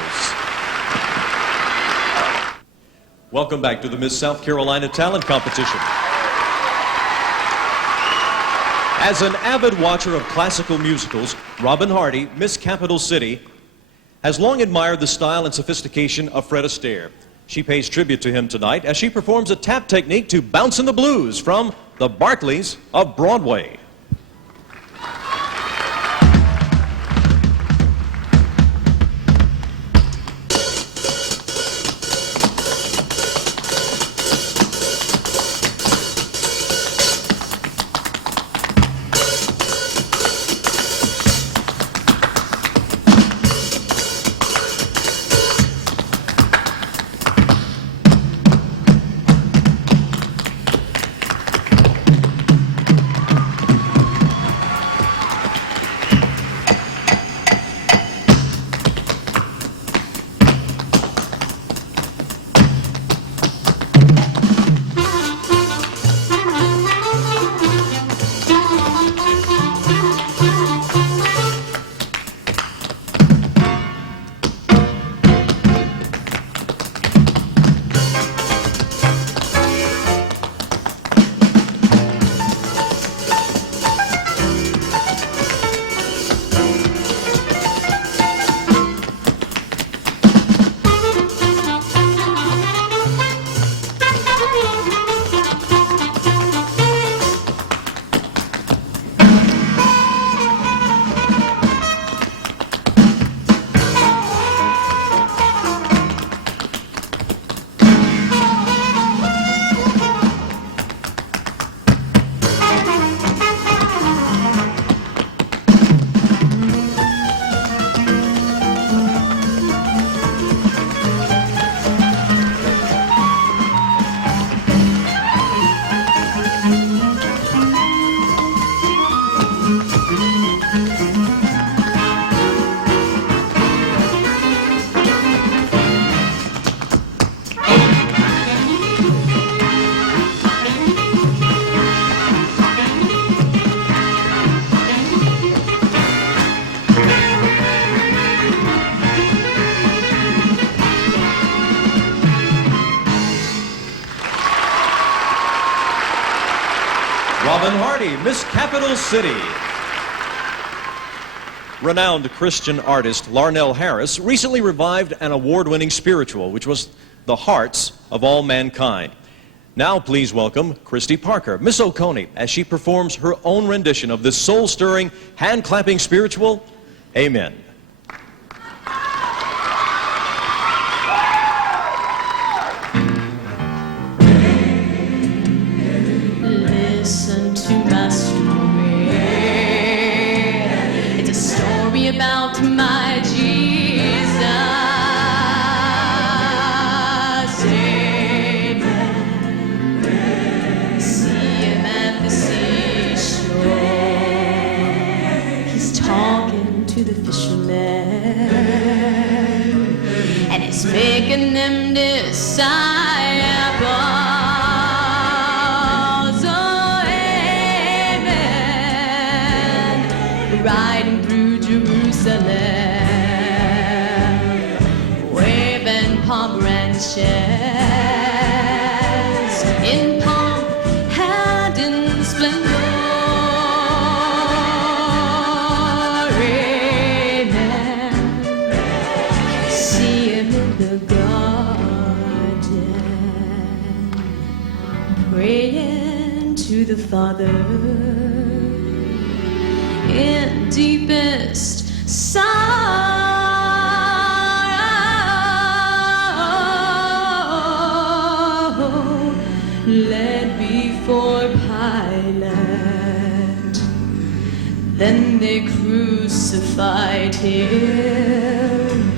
Welcome back to the Miss South Carolina Talent Competition. As an avid watcher of classical musicals, Robin Hardy, Miss Capital City, has long admired the style and sophistication of Fred Astaire. She pays tribute to him tonight as she performs a tap technique to Bouncin' the Blues from the Barclays of Broadway. Robin Hardy, Miss Capital City. Renowned Christian artist Larnell Harris recently revived an award-winning spiritual, which was The Hearts of All Mankind. Now please welcome Christy Parker, Miss Oconee, as she performs her own rendition of this soul-stirring, hand-clapping spiritual, Amen. Listen to my story. It's a story about my Jesus. Amen. See him at the seashore. He's talking to the fishermen, and he's making them disciples. Riding through Jerusalem, waving palm branches in pomp and in splendor. Amen. See him in the garden, praying to the Father in deepest sorrow, led before Pilate. Then they crucified him,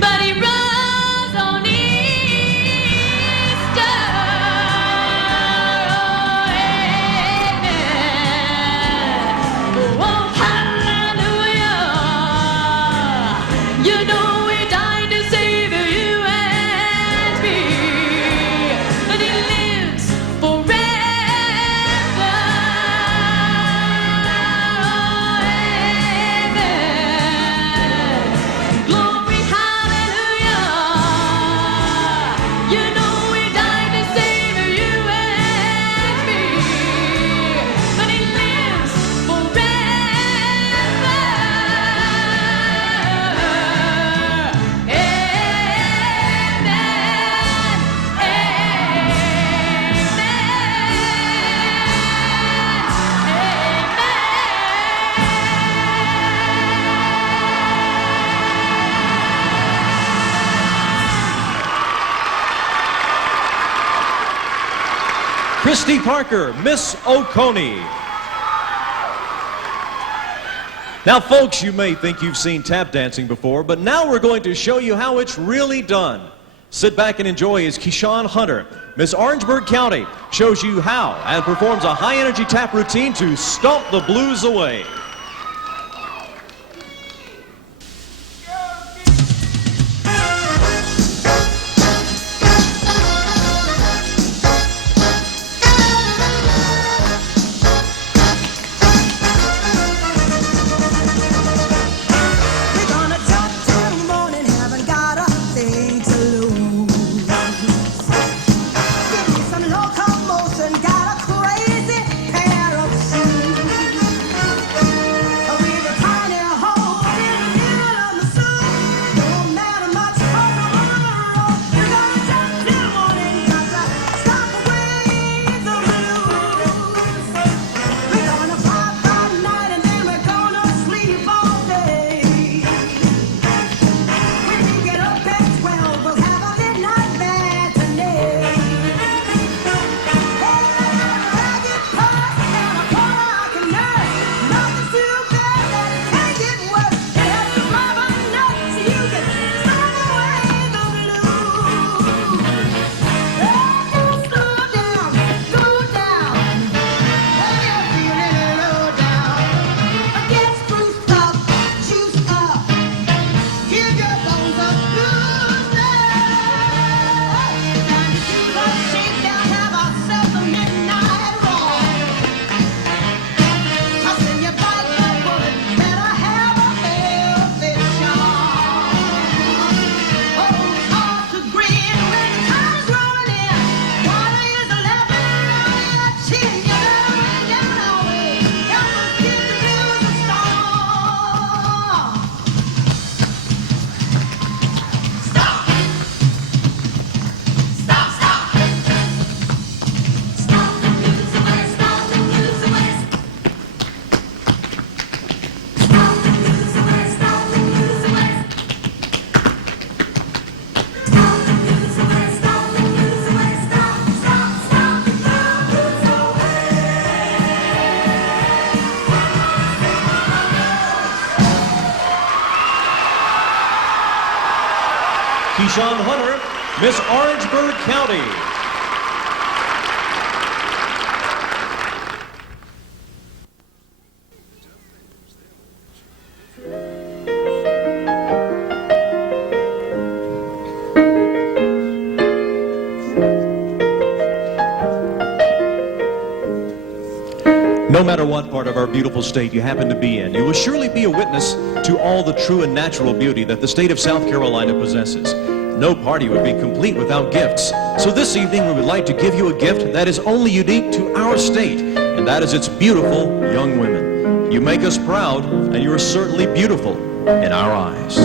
but he rose on Easter. You know he died to save you and me, but he lives forever. Amen. Glory, hallelujah. Christy Parker, Miss Oconee. Now, folks, you may think you've seen tap dancing before, but now we're going to show you how it's really done. Sit back and enjoy as Keyshawn Hunter, Miss Orangeburg County, shows you how and performs a high-energy tap routine to stomp the blues away. Keyshawn Hunter, Miss Orangeburg County. No matter what part of our beautiful state you happen to be in, you will surely be a witness to all the true and natural beauty that the state of South Carolina possesses. No party would be complete without gifts. So this evening we would like to give you a gift that is only unique to our state, and that is its beautiful young women. You make us proud, and you are certainly beautiful in our eyes.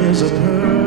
Is a pearl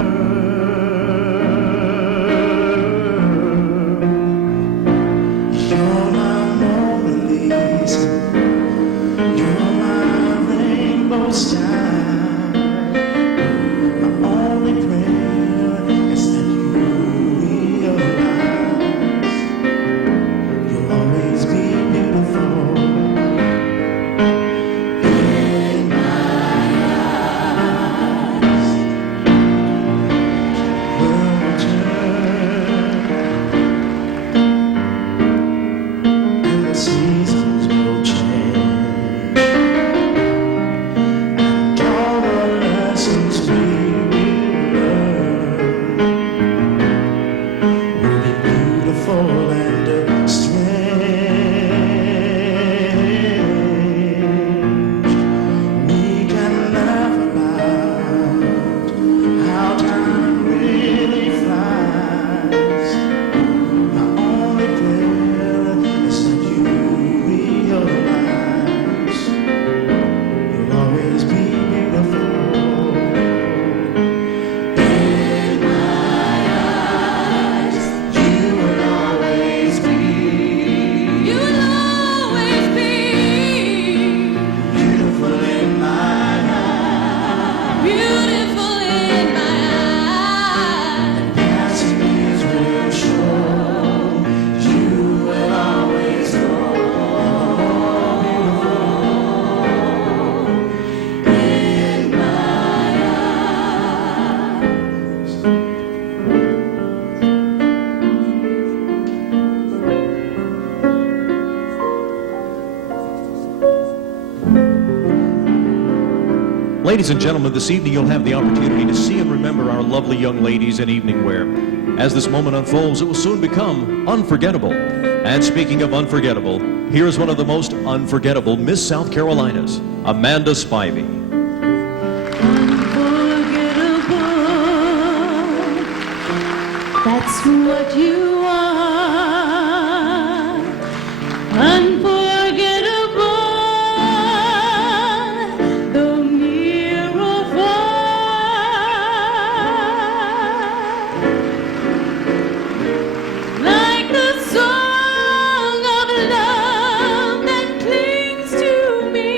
Ladies and gentlemen, this evening you'll have the opportunity to see and remember our lovely young ladies in evening wear. As this moment unfolds, it will soon become unforgettable. And speaking of unforgettable, here is one of the most unforgettable Miss South Carolinas, Amanda Spivey. That's what you are. Unforgettable, though near or far. Like the song of love that clings to me.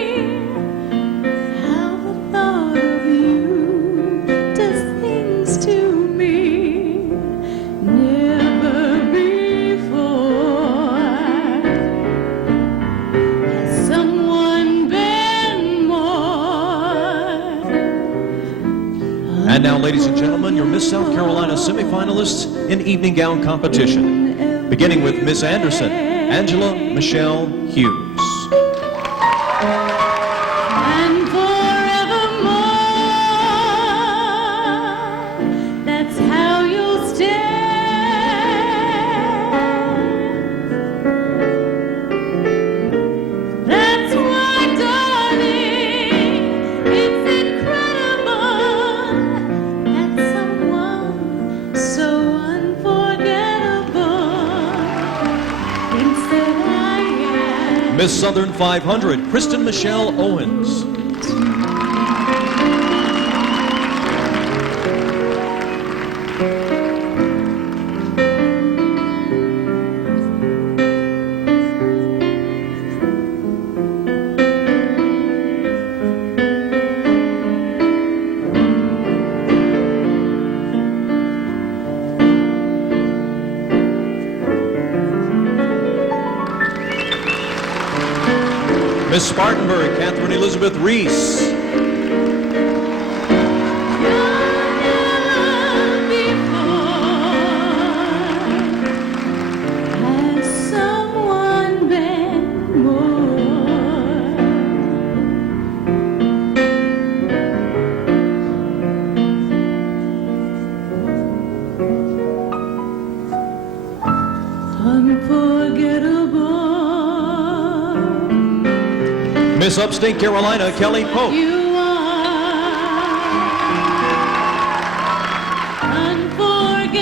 How the thought of you does things to me. Never before has someone been more. And now, ladies and gentlemen, your Miss South Carolina semifinalists in evening gown competition. Beginning with Miss Anderson, Angela Michelle Hughes. And forevermore, that's how you'll stay. That's why, darling, it's incredible that someone so unforgettable thinks that I am. Miss Southern 500, Kristen Michelle Owens. Miss Spartanburg, Catherine Elizabeth Reese. Has someone been more? Unforgettable. Miss Upstate Carolina, Kelly Pope. You are unforgettable,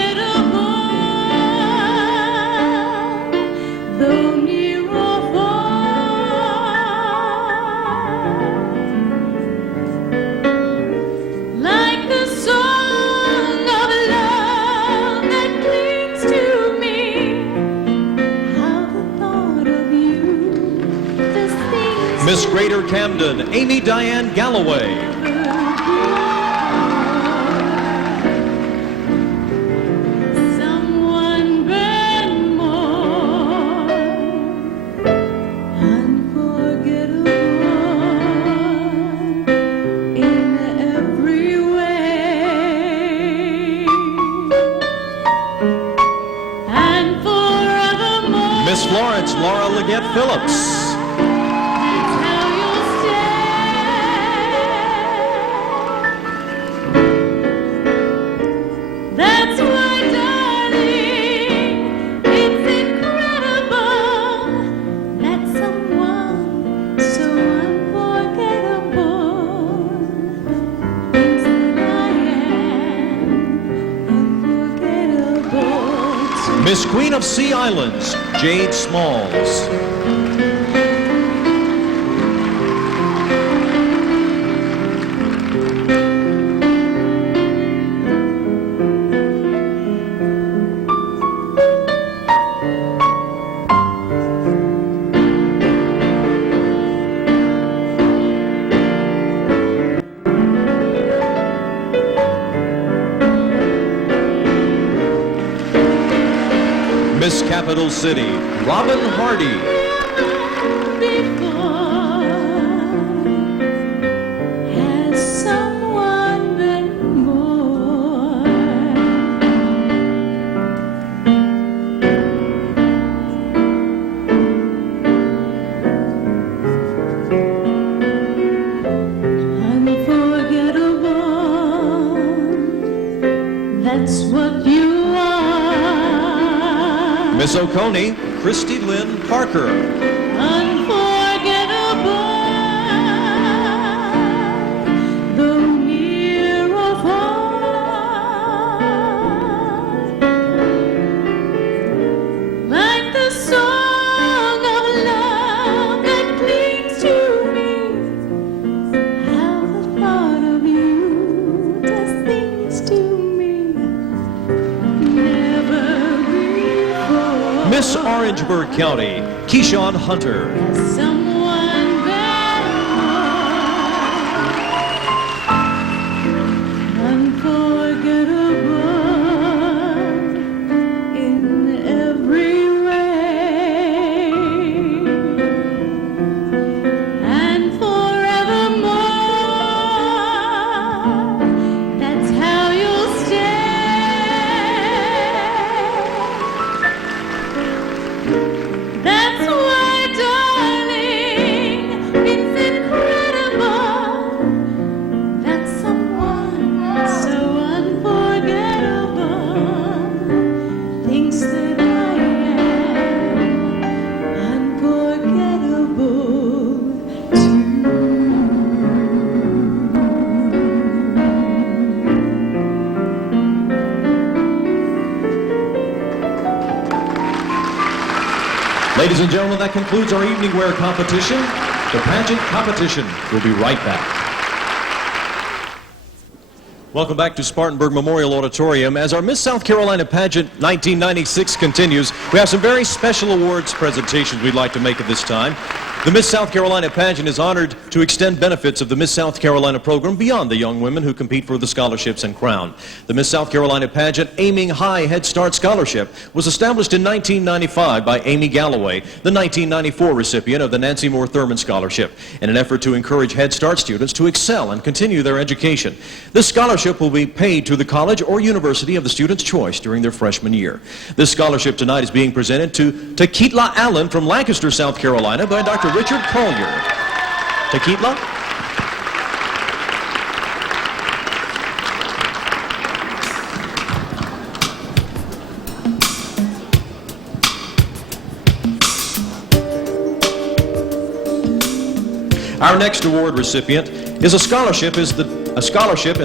though near or far. Like the song of love that clings to me. How the thought of you does things. Miss Greater Camden, Amy Diane Galloway. Someone been more unforgettable in every way. And forevermore. Miss Florence, Laura Leggett Phillips. How you'll stay. That's why, darling, it's incredible that someone so unforgettable thinks that I am unforgettable too. Miss Queen of Sea Islands, Jade Smalls. Miss Capital City, Robin Hardy. Before, has someone been more? Unforgettable. that's what you are. Miss Oconee, Christy Lynn Parker. Unforgettable, though near or far, like the song of love that clings to me. How the thought of you does things to me never before. Miss Orangeburg County, Keyshawn Hunter. Someone better, unforgettable in every way, and forevermore. That's how you'll stay. That's why, darling, it's incredible that someone so unforgettable thinks that I am unforgettable too. Ladies and gentlemen, that concludes our evening wear competition. The pageant competition. We'll be right back. Welcome back to Spartanburg Memorial Auditorium. As our Miss South Carolina Pageant 1996 continues, we have some very special awards presentations we'd like to make at this time. The Miss South Carolina Pageant is honored to extend benefits of the Miss South Carolina program beyond the young women who compete for the scholarships and crown. The Miss South Carolina Pageant Aiming High Head Start Scholarship was established in 1995 by Amy Galloway, the 1994 recipient of the Nancy Moore Thurman Scholarship, in an effort to encourage Head Start students to excel and continue their education. This scholarship will be paid to the college or university of the student's choice during their freshman year. This scholarship tonight is being presented to Takitla Allen from Lancaster, South Carolina by Dr. Richard Collier. Takitla? Our next award recipient is a scholarship in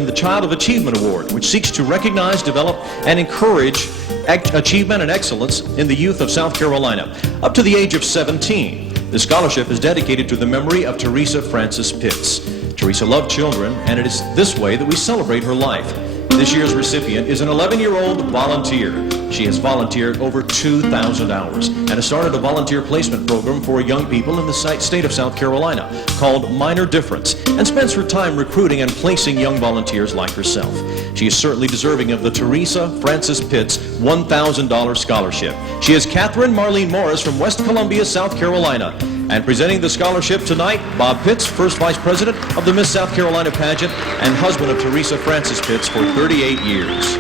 the Child of Achievement Award, which seeks to recognize, develop, and encourage achievement and excellence in the youth of South Carolina up to the age of 17. This scholarship is dedicated to the memory of Teresa Francis Pitts. Teresa loved children, and it is this way that we celebrate her life. This year's recipient is an 11-year-old volunteer. She has volunteered over 2,000 hours and has started a volunteer placement program for young people in the state of South Carolina called Minor Difference, and spends her time recruiting and placing young volunteers like herself. She is certainly deserving of the Teresa Francis Pitts $1,000 scholarship. She is Catherine Marlene Morris from West Columbia, South Carolina. And presenting the scholarship tonight, Bob Pitts, first vice president of the Miss South Carolina pageant and husband of Teresa Francis Pitts for 38 years.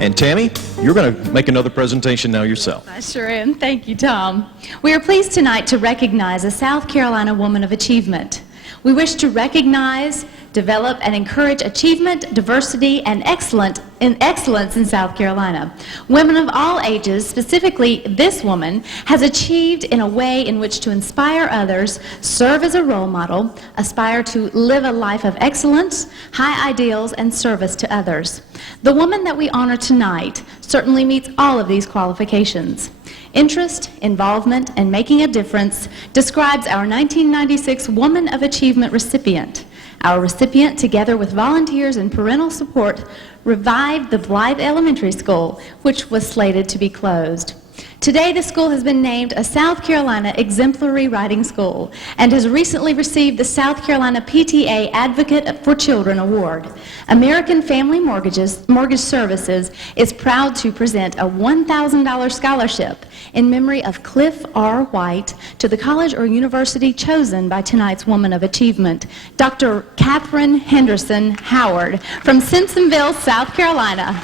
And Tammy, you're going to make another presentation now yourself. I sure am. Thank you, Tom. We are pleased tonight to recognize a South Carolina woman of achievement. We wish to recognize, develop, and encourage achievement, diversity, and excellence in South Carolina. Women of all ages, specifically this woman, has achieved in a way in which to inspire others, serve as a role model, aspire to live a life of excellence, high ideals, and service to others. The woman that we honor tonight certainly meets all of these qualifications. Interest, involvement, and making a difference describes our 1996 Woman of Achievement recipient. Our recipient, together with volunteers and parental support, revived the Blythe Elementary School, which was slated to be closed. Today, the school has been named a South Carolina Exemplary Writing School and has recently received the South Carolina PTA Advocate for Children Award. American Family Mortgage Services is proud to present a $1,000 scholarship in memory of Cliff R. White to the college or university chosen by tonight's Woman of Achievement, Dr. Catherine Henderson Howard from Simpsonville, South Carolina.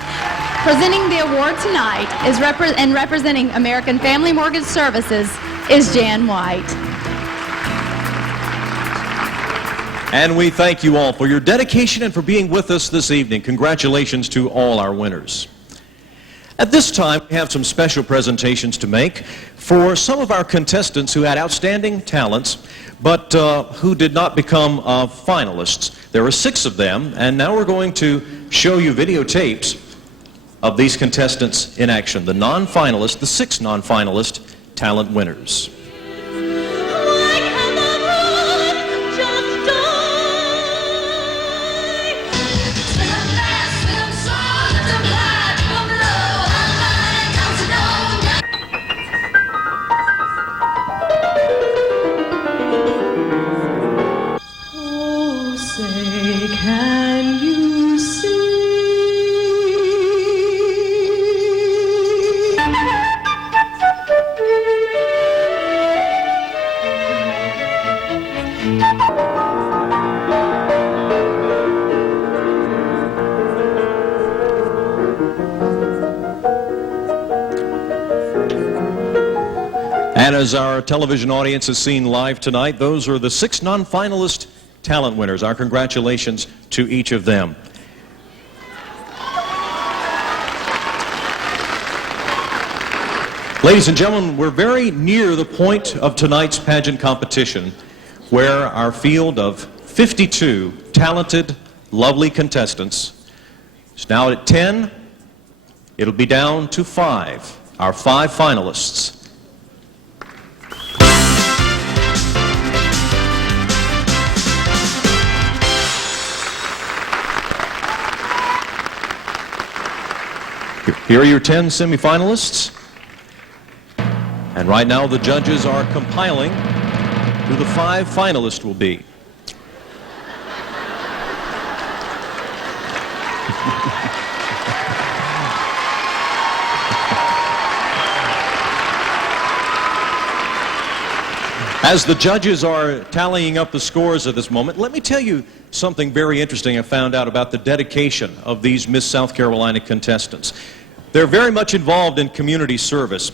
Presenting the award tonight is representing American Family Mortgage Services is Jan White. And we thank you all for your dedication and for being with us this evening. Congratulations to all our winners. At this time, we have some special presentations to make for some of our contestants who had outstanding talents, but who did not become finalists. There are 6 of them, and now we're going to show you videotapes of these contestants in action, the non-finalists, the 6 non-finalist talent winners. Why can the road just die? Spin 'em fast, spin 'em strong, let 'em glide from low, high, down to down. Oh, say, can you see? And as our television audience has seen live tonight, those are the 6 non-finalist talent winners. Our congratulations to each of them. Ladies and gentlemen, we're very near the point of tonight's pageant competition, where our field of 52 talented, lovely contestants is now at 10. It'll be down to 5, our 5 finalists. Here are your 10 semifinalists. And right now the judges are compiling who the 5 finalists will be. As the judges are tallying up the scores at this moment, let me tell you something very interesting I found out about the dedication of these Miss South Carolina contestants. They're very much involved in community service.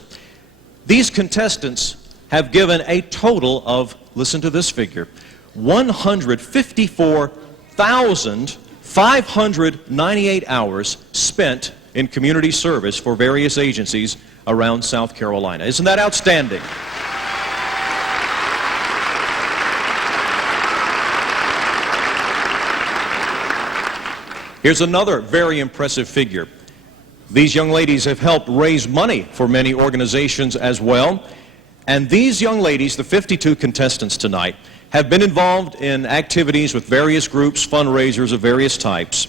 These contestants have given a total of, listen to this figure, 154,598 hours spent in community service for various agencies around South Carolina. Isn't that outstanding? Here's another very impressive figure. These young ladies have helped raise money for many organizations as well. And these young ladies, the 52 contestants tonight, have been involved in activities with various groups, fundraisers of various types,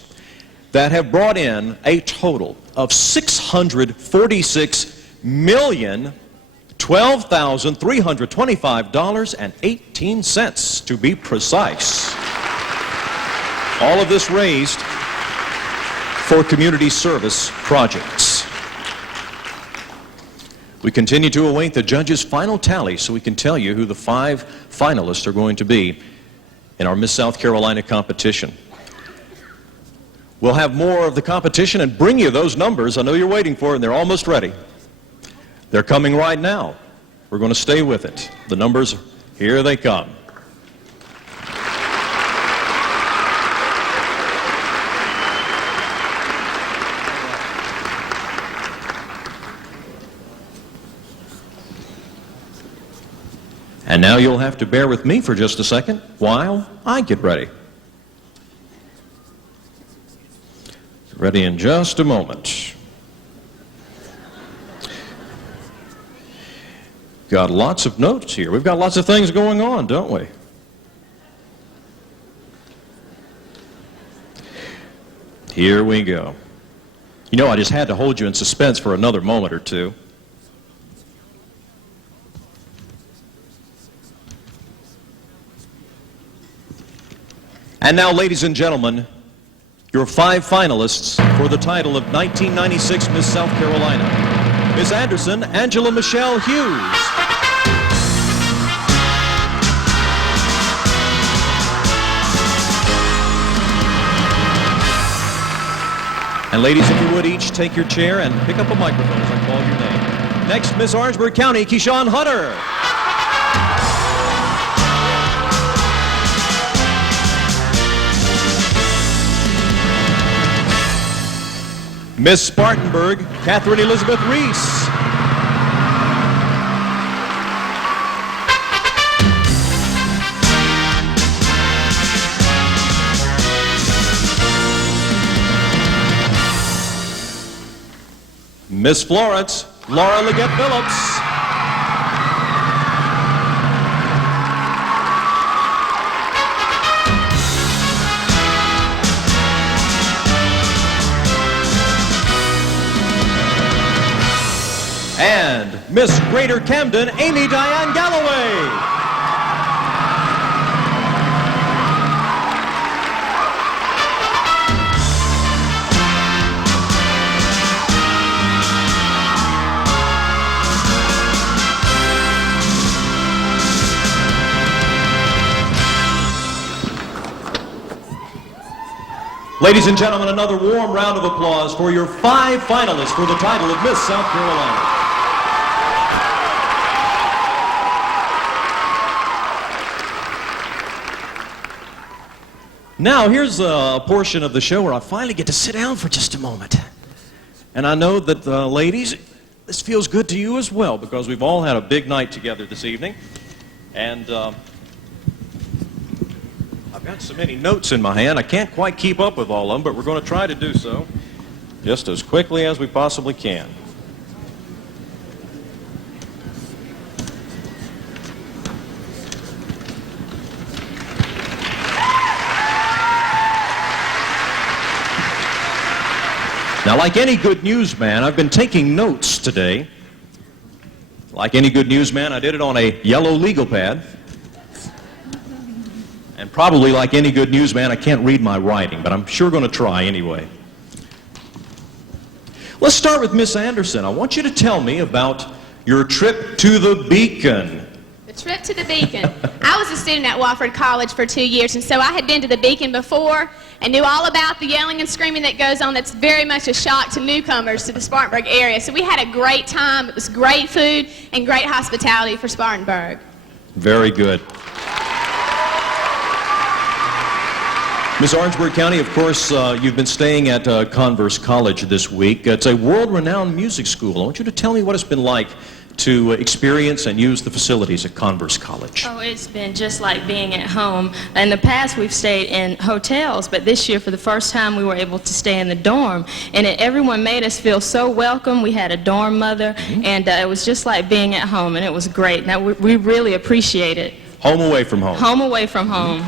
that have brought in a total of $646,012,325.18 to be precise. All of this raised for community service projects. We continue to await the judges' final tally so we can tell you who the 5 finalists are going to be in our Miss South Carolina competition. We'll have more of the competition and bring you those numbers. I know you're waiting for it, and they're almost ready. They're coming right now. We're going to stay with it. The numbers, here they come. And now you'll have to bear with me for just a second while I get ready. Ready in just a moment. Got lots of notes here. We've got lots of things going on, don't we? Here we go. You know, I just had to hold you in suspense for another moment or two. And now, ladies and gentlemen, your 5 finalists for the title of 1996 Miss South Carolina. Miss Anderson, Angela Michelle Hughes. And ladies, if you would each take your chair and pick up a microphone as I call your name. Next, Miss Orangeburg County, Keyshawn Hunter. Miss Spartanburg, Catherine Elizabeth Reese. Miss Florence, Laura Leggett Phillips. And Miss Greater Camden, Amy Diane Galloway. Ladies and gentlemen, another warm round of applause for your 5 finalists for the title of Miss South Carolina. Now, here's a portion of the show where I finally get to sit down for just a moment. And I know that, ladies, this feels good to you as well, because we've all had a big night together this evening. And I've got so many notes in my hand, I can't quite keep up with all of them, but we're going to try to do so just as quickly as we possibly can. Now, like any good newsman, I've been taking notes today. Like any good newsman, I did it on a yellow legal pad. And probably like any good newsman, I can't read my writing, but I'm sure going to try anyway. Let's start with Miss Anderson. I want you to tell me about your trip to the Beacon. The trip to the Beacon. I was a student at Wofford College for 2 years, and so I had been to the Beacon before and knew all about the yelling and screaming that goes on. That's very much a shock to newcomers to the Spartanburg area. So we had a great time. It was great food and great hospitality for Spartanburg. Very good. Miss Orangeburg County, of course, you've been staying at Converse College this week. It's a world-renowned music school. I want you to tell me what it's been like to experience and use the facilities at Converse College. Oh, it's been just like being at home. In the past, we've stayed in hotels, but this year, for the first time, we were able to stay in the dorm. And everyone made us feel so welcome. We had a dorm mother, and it was just like being at home, and it was great. Now, we really appreciate it. Home away from home. Home away from home.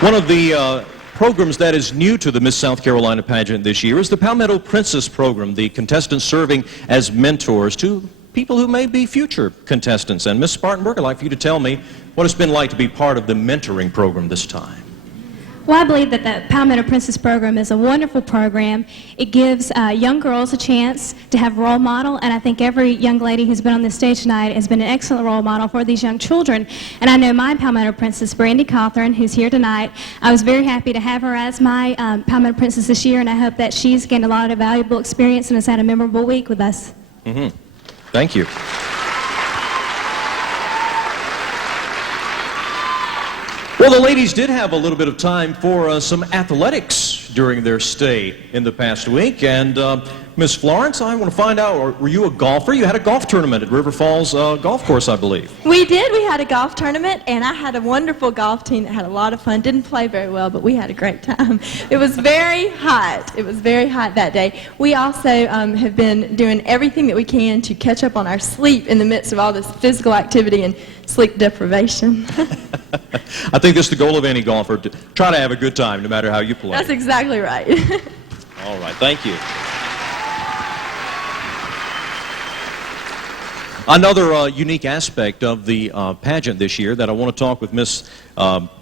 One of the programs that is new to the Miss South Carolina pageant this year is the Palmetto Princess program, the contestants serving as mentors to people who may be future contestants. And Miss Spartanburg, I'd like for you to tell me what it's been like to be part of the mentoring program this time. Well, I believe that the Palmetto Princess program is a wonderful program. It gives young girls a chance to have a role model, and I think every young lady who's been on this stage tonight has been an excellent role model for these young children. And I know my Palmetto Princess, Brandy Cawthorn, who's here tonight. I was very happy to have her as my Palmetto Princess this year, and I hope that she's gained a lot of valuable experience and has had a memorable week with us. Mm-hmm. Thank you. Well, the ladies did have a little bit of time for some athletics during their stay in the past week. And Miss Florence, I want to find out, were you a golfer? You had a golf tournament at River Falls Golf Course, I believe. We did. We had a golf tournament, and I had a wonderful golf team that had a lot of fun. Didn't play very well, but we had a great time. It was very hot. It was very hot that day. We also have been doing everything that we can to catch up on our sleep in the midst of all this physical activity and sleep deprivation. I think that's the goal of any golfer, to try to have a good time no matter how you play. That's exactly right. All right, thank you. Another unique aspect of the pageant this year that I want to talk with Miss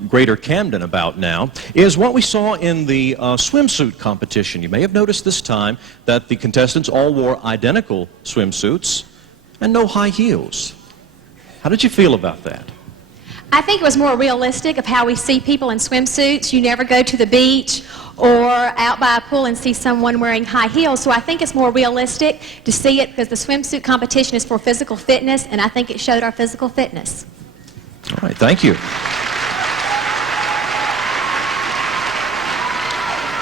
Greater Camden about now is what we saw in the swimsuit competition. You may have noticed this time that the contestants all wore identical swimsuits and no high heels. How did you feel about that? I think it was more realistic of how we see people in swimsuits. You never go to the beach or out by a pool and see someone wearing high heels. So I think it's more realistic to see it because the swimsuit competition is for physical fitness, and I think it showed our physical fitness. All right, thank you.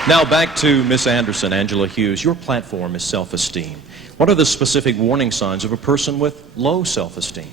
Now back to Miss Anderson, Angela Hughes. Your platform is self-esteem. What are the specific warning signs of a person with low self-esteem?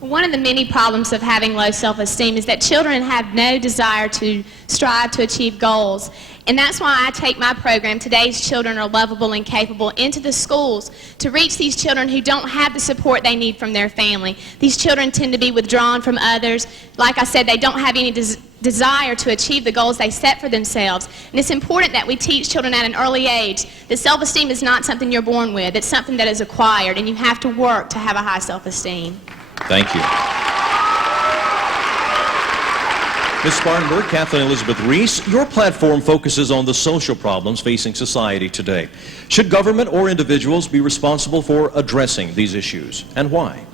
One of the many problems of having low self-esteem is that children have no desire to strive to achieve goals. And that's why I take my program, Today's Children Are Lovable and Capable, into the schools to reach these children who don't have the support they need from their family. These children tend to be withdrawn from others. Like I said, they don't have any desire to achieve the goals they set for themselves. And it's important that we teach children at an early age that self-esteem is not something you're born with. It's something that is acquired, and you have to work to have a high self-esteem. Thank you. Ms. Spartanburg, Kathleen Elizabeth Reese, your platform focuses on the social problems facing society today. Should government or individuals be responsible for addressing these issues, and why?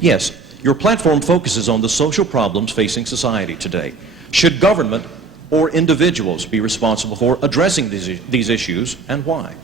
Yes, your platform focuses on the social problems facing society today. Should government or individuals be responsible for addressing these issues, and why?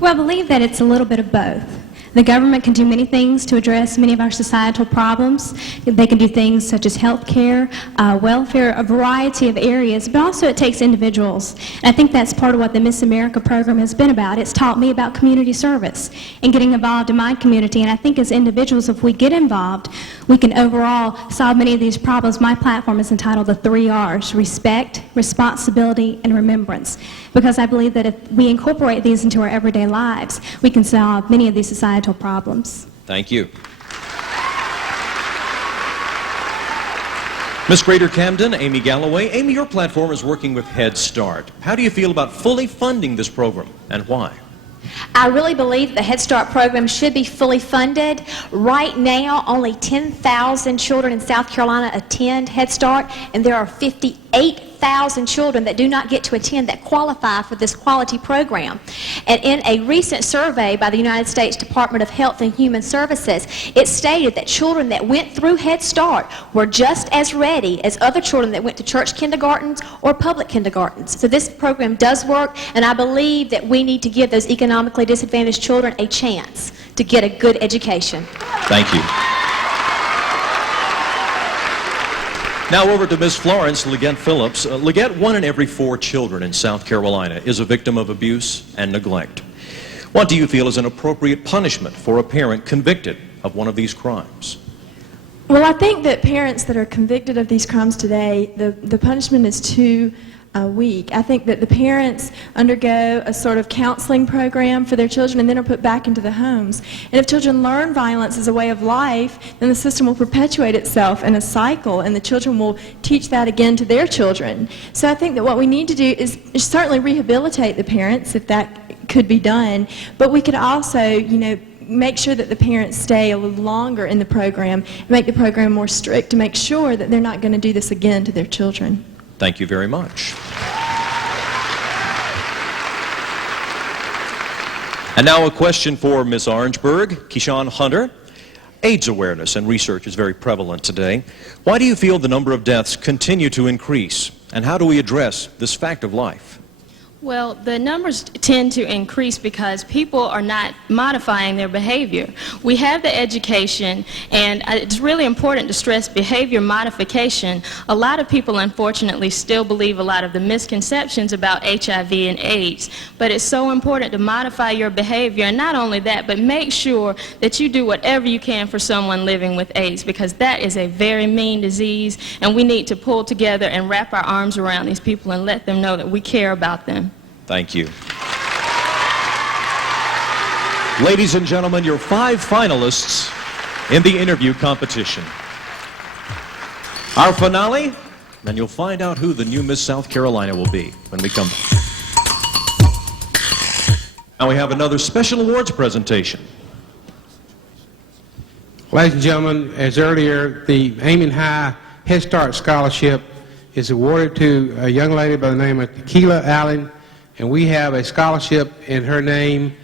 Well, I believe that it's a little bit of both. The government can do many things to address many of our societal problems. They can do things such as health care, welfare, a variety of areas, but also it takes individuals. And I think that's part of what the Miss America program has been about. It's taught me about community service and getting involved in my community. And I think as individuals, if we get involved, we can overall solve many of these problems. My platform is entitled the 3 R's: respect, responsibility, and remembrance. Because I believe that if we incorporate these into our everyday lives, we can solve many of these societal problems. Thank you. Miss Greater Camden, Amy Galloway. Amy, your platform is working with Head Start. How do you feel about fully funding this program, and why? I really believe the Head Start program should be fully funded. Right now, only 10,000 children in South Carolina attend Head Start, and there are 58,000 children that do not get to attend that qualify for this quality program. And in a recent survey by the United States Department of Health and Human Services, it stated that children that went through Head Start were just as ready as other children that went to church kindergartens or public kindergartens. So this program does work, and I believe that we need to give those economically disadvantaged children a chance to get a good education. Thank you. Now over to Ms. Florence Leggett Phillips. Leggett, 1 in every 4 children in South Carolina is a victim of abuse and neglect. What do you feel is an appropriate punishment for a parent convicted of one of these crimes? Well, I think that parents that are convicted of these crimes today, the punishment is too weak. I think that the parents undergo a sort of counseling program for their children and then are put back into the homes. And if children learn violence as a way of life, then the system will perpetuate itself in a cycle, and the children will teach that again to their children. So I think that what we need to do is certainly rehabilitate the parents, if that could be done, but we could also, make sure that the parents stay a little longer in the program, make the program more strict to make sure that they're not going to do this again to their children. Thank you very much. And now a question for Ms. Orangeburg. Keyshawn Hunter. AIDS awareness and research is very prevalent today. Why do you feel the number of deaths continue to increase? And how do we address this fact of life? Well, the numbers tend to increase because people are not modifying their behavior. We have the education, and it's really important to stress behavior modification. A lot of people, unfortunately, still believe a lot of the misconceptions about HIV and AIDS, but it's so important to modify your behavior, and not only that, but make sure that you do whatever you can for someone living with AIDS, because that is a very mean disease, and we need to pull together and wrap our arms around these people and let them know that we care about them. Thank you. Ladies and gentlemen, your 5 finalists in the interview competition. Our finale, then you'll find out who the new Miss South Carolina will be when we come back. Now we have another special awards presentation. Ladies and gentlemen, as earlier, the Amen High Head Start Scholarship is awarded to a young lady by the name of Tequila Allen, and we have a scholarship in her name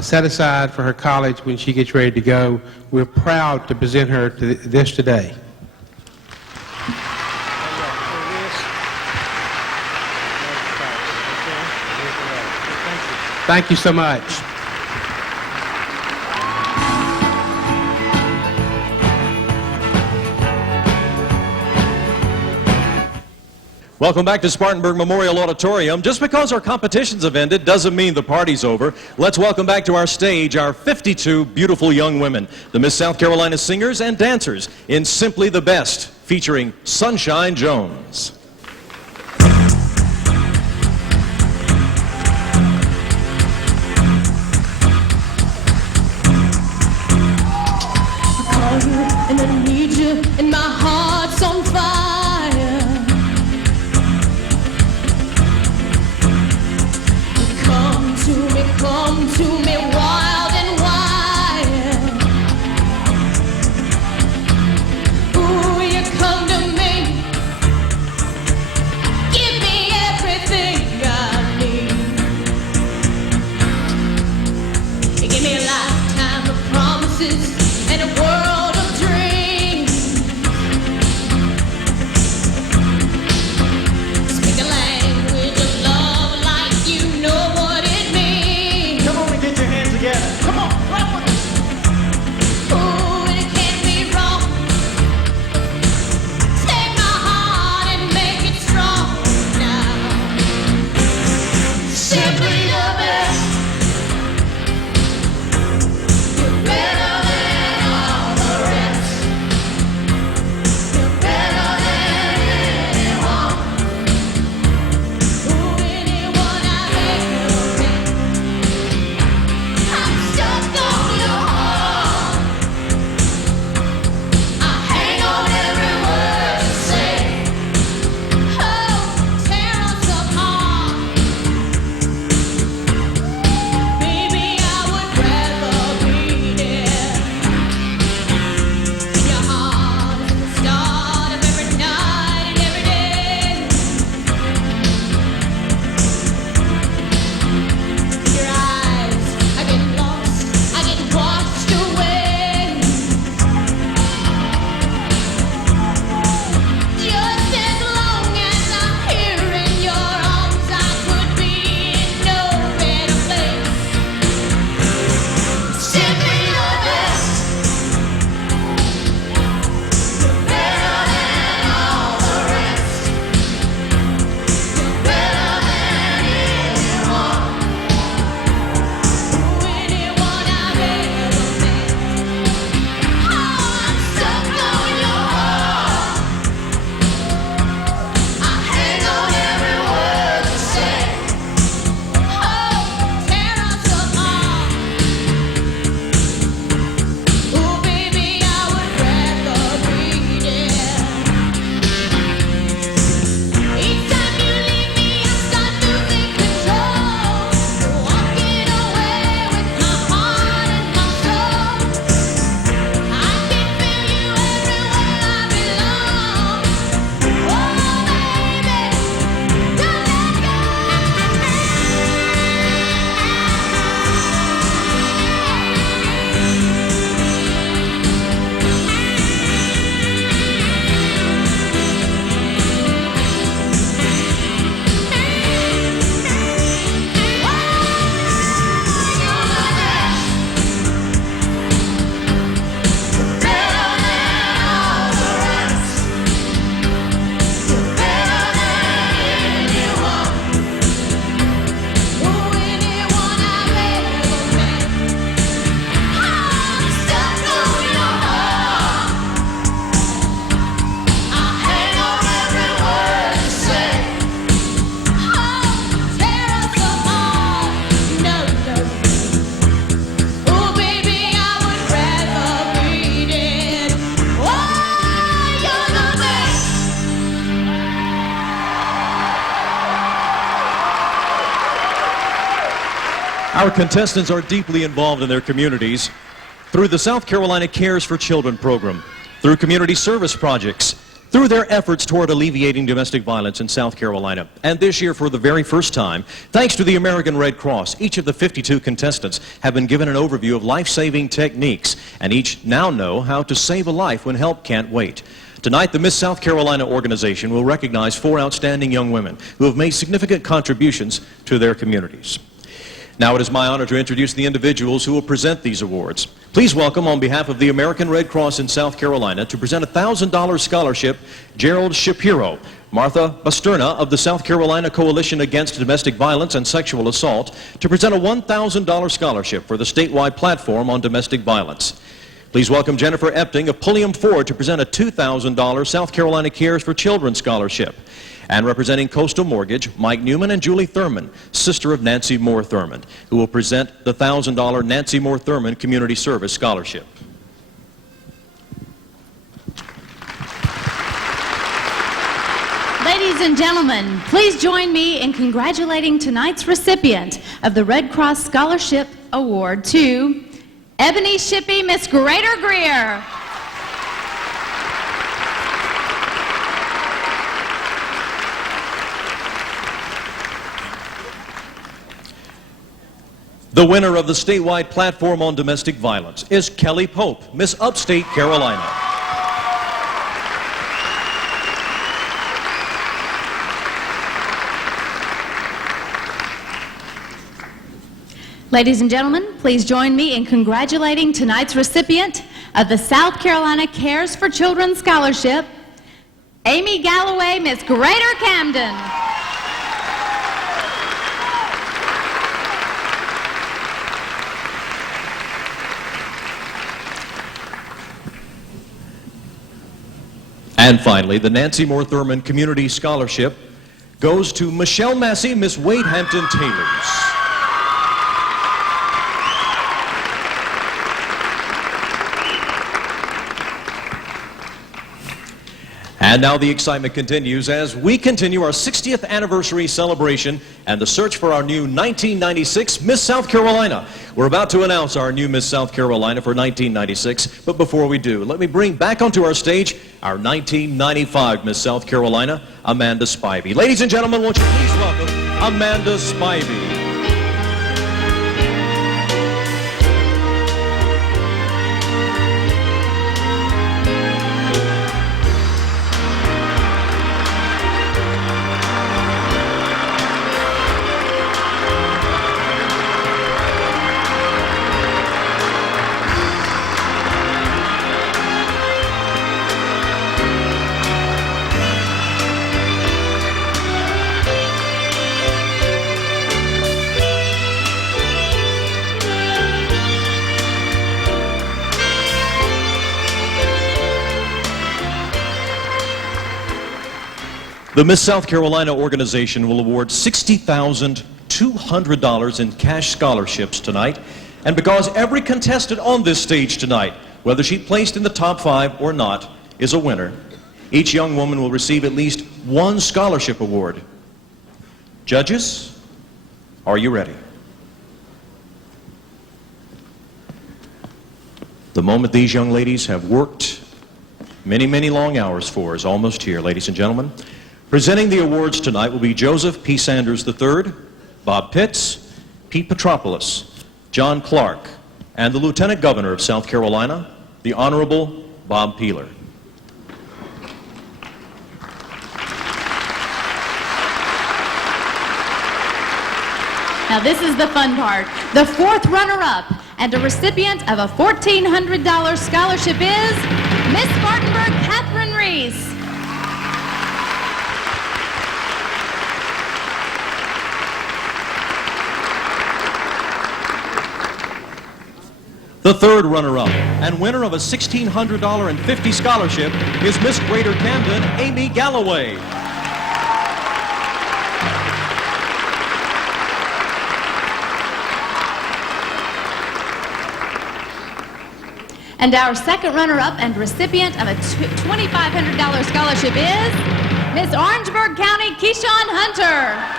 set aside for her college when she gets ready to go. We're proud to present her to this today. Thank you so much. Welcome back to Spartanburg Memorial Auditorium. Just because our competitions have ended doesn't mean the party's over. Let's welcome back to our stage our 52 beautiful young women, the Miss South Carolina singers and dancers in Simply the Best, featuring Sunshine Jones. I call you and I need you, and my heart's on fire. Come to me wild and wild. Ooh, you come to me, give me everything I need. You give me a lifetime of promises and a world of dreams. Speak a language of love like you know what it means. Come on and get your hands together. Come on, clap with us. Ooh, and it can't be wrong. Take my heart and make it strong now. Simply the best. You're better than all the rest. You're better than anyone. Ooh, anyone I've ever met. I'm stuck on your heart. I hang on every word you say. Oh, tear us apart. Baby, I would rather be there. In your heart is the start of every night and every day. Your eyes, I get lost, I get washed away. Just as long as I'm here in your arms, I could be in no better place. Simply the best. You're better than all the rest. You're better than anyone. Anyone I've ever met. Oh, I'm stuck on your heart. I hang on every word you say. Oh, tear us apart. Oh, baby, I would rather be there. Each time you leave me, I start losing control. Walking away with my heart and my soul. I can feel you everywhere I belong. Oh, baby, don't let go. Our contestants are deeply involved in their communities through the South Carolina Cares for Children program, through community service projects, through their efforts toward alleviating domestic violence in South Carolina. And this year, for the very first time, thanks to the American Red Cross, each of the 52 contestants have been given an overview of life-saving techniques, and each now know how to save a life when help can't wait. Tonight, the Miss South Carolina organization will recognize 4 outstanding young women who have made significant contributions to their communities. Now it is my honor to introduce the individuals who will present these awards. Please welcome, on behalf of the American Red Cross in South Carolina, to present a $1,000 scholarship, Gerald Shapiro, Martha Basterna of the South Carolina Coalition Against Domestic Violence and Sexual Assault, to present a $1,000 scholarship for the statewide platform on domestic violence. Please welcome Jennifer Epting of Pulliam Ford to present a $2,000 South Carolina Cares for Children scholarship. And representing Coastal Mortgage, Mike Newman and Julie Thurman, sister of Nancy Moore Thurman, who will present the $1,000 Nancy Moore Thurman Community Service Scholarship. Ladies and gentlemen, please join me in congratulating tonight's recipient of the Red Cross Scholarship Award to Ebony Shippey, Miss Greater Greer. The winner of the statewide platform on domestic violence is Kelly Pope, Miss Upstate Carolina. Ladies and gentlemen, please join me in congratulating tonight's recipient of the South Carolina Cares for Children Scholarship, Amy Galloway, Miss Greater Camden. And finally, the Nancy Moore Thurman Community Scholarship goes to Michelle Massey, Miss Wade Hampton Taylors. And now the excitement continues as we continue our 60th anniversary celebration and the search for our new 1996 Miss South Carolina. We're about to announce our new Miss South Carolina for 1996, but before we do, let me bring back onto our stage our 1995 Miss South Carolina, Amanda Spivey. Ladies and gentlemen, won't you please welcome Amanda Spivey. The Miss South Carolina organization will award $60,200 in cash scholarships tonight. And because every contestant on this stage tonight, whether she placed in the top 5 or not, is a winner, each young woman will receive at least one scholarship award. Judges, are you ready? The moment these young ladies have worked many, many long hours for is almost here, ladies and gentlemen. Presenting the awards tonight will be Joseph P. Sanders III, Bob Pitts, Pete Petropoulos, John Clark, and the Lieutenant Governor of South Carolina, the Honorable Bob Peeler. Now this is the fun part. The 4th runner-up and a recipient of a $1,400 scholarship is Miss Spartanburg Catherine Reese. The 3rd runner-up and winner of a $1,600.50 scholarship is Miss Greater Camden, Amy Galloway. And our 2nd runner-up and recipient of a $2,500 scholarship is Miss Orangeburg County, Keyshawn Hunter.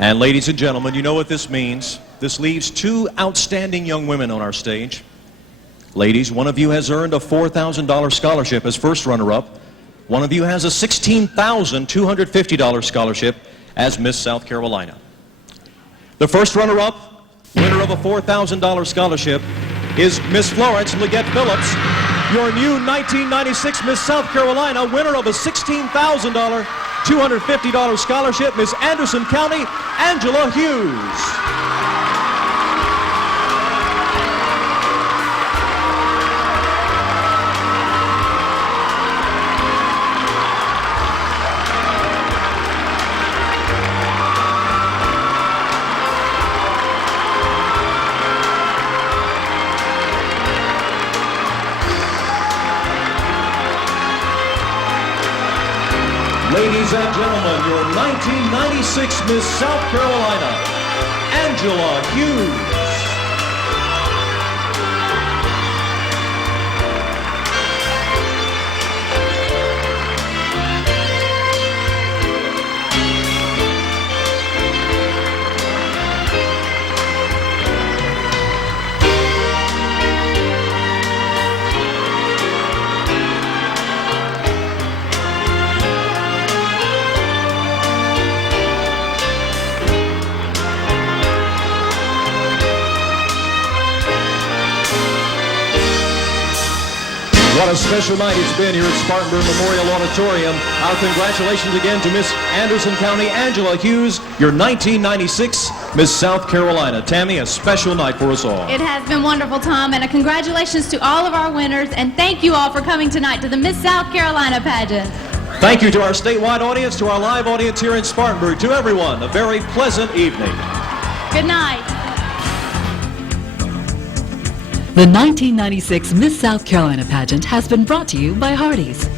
And ladies and gentlemen, you know what this means. This leaves 2 outstanding young women on our stage. Ladies, one of you has earned a $4,000 scholarship as first runner-up. One of you has a $16,250 scholarship as Miss South Carolina. The first runner-up, winner of a $4,000 scholarship, is Miss Florence Leggett Phillips. your new 1996 Miss South Carolina, winner of a $16,000, $250 scholarship, Miss Anderson County, Angela Hughes. Ladies and gentlemen, your 1996 Miss South Carolina, Angela Hughes. What a special night it's been here at Spartanburg Memorial Auditorium. Our congratulations again to Miss Anderson County, Angela Hughes, your 1996 Miss South Carolina. Tammy, a special night for us all. It has been wonderful, Tom, and a congratulations to all of our winners, and thank you all for coming tonight to the Miss South Carolina pageant. Thank you to our statewide audience, to our live audience here in Spartanburg, to everyone, a very pleasant evening. Good night. The 1996 Miss South Carolina pageant has been brought to you by Hardee's.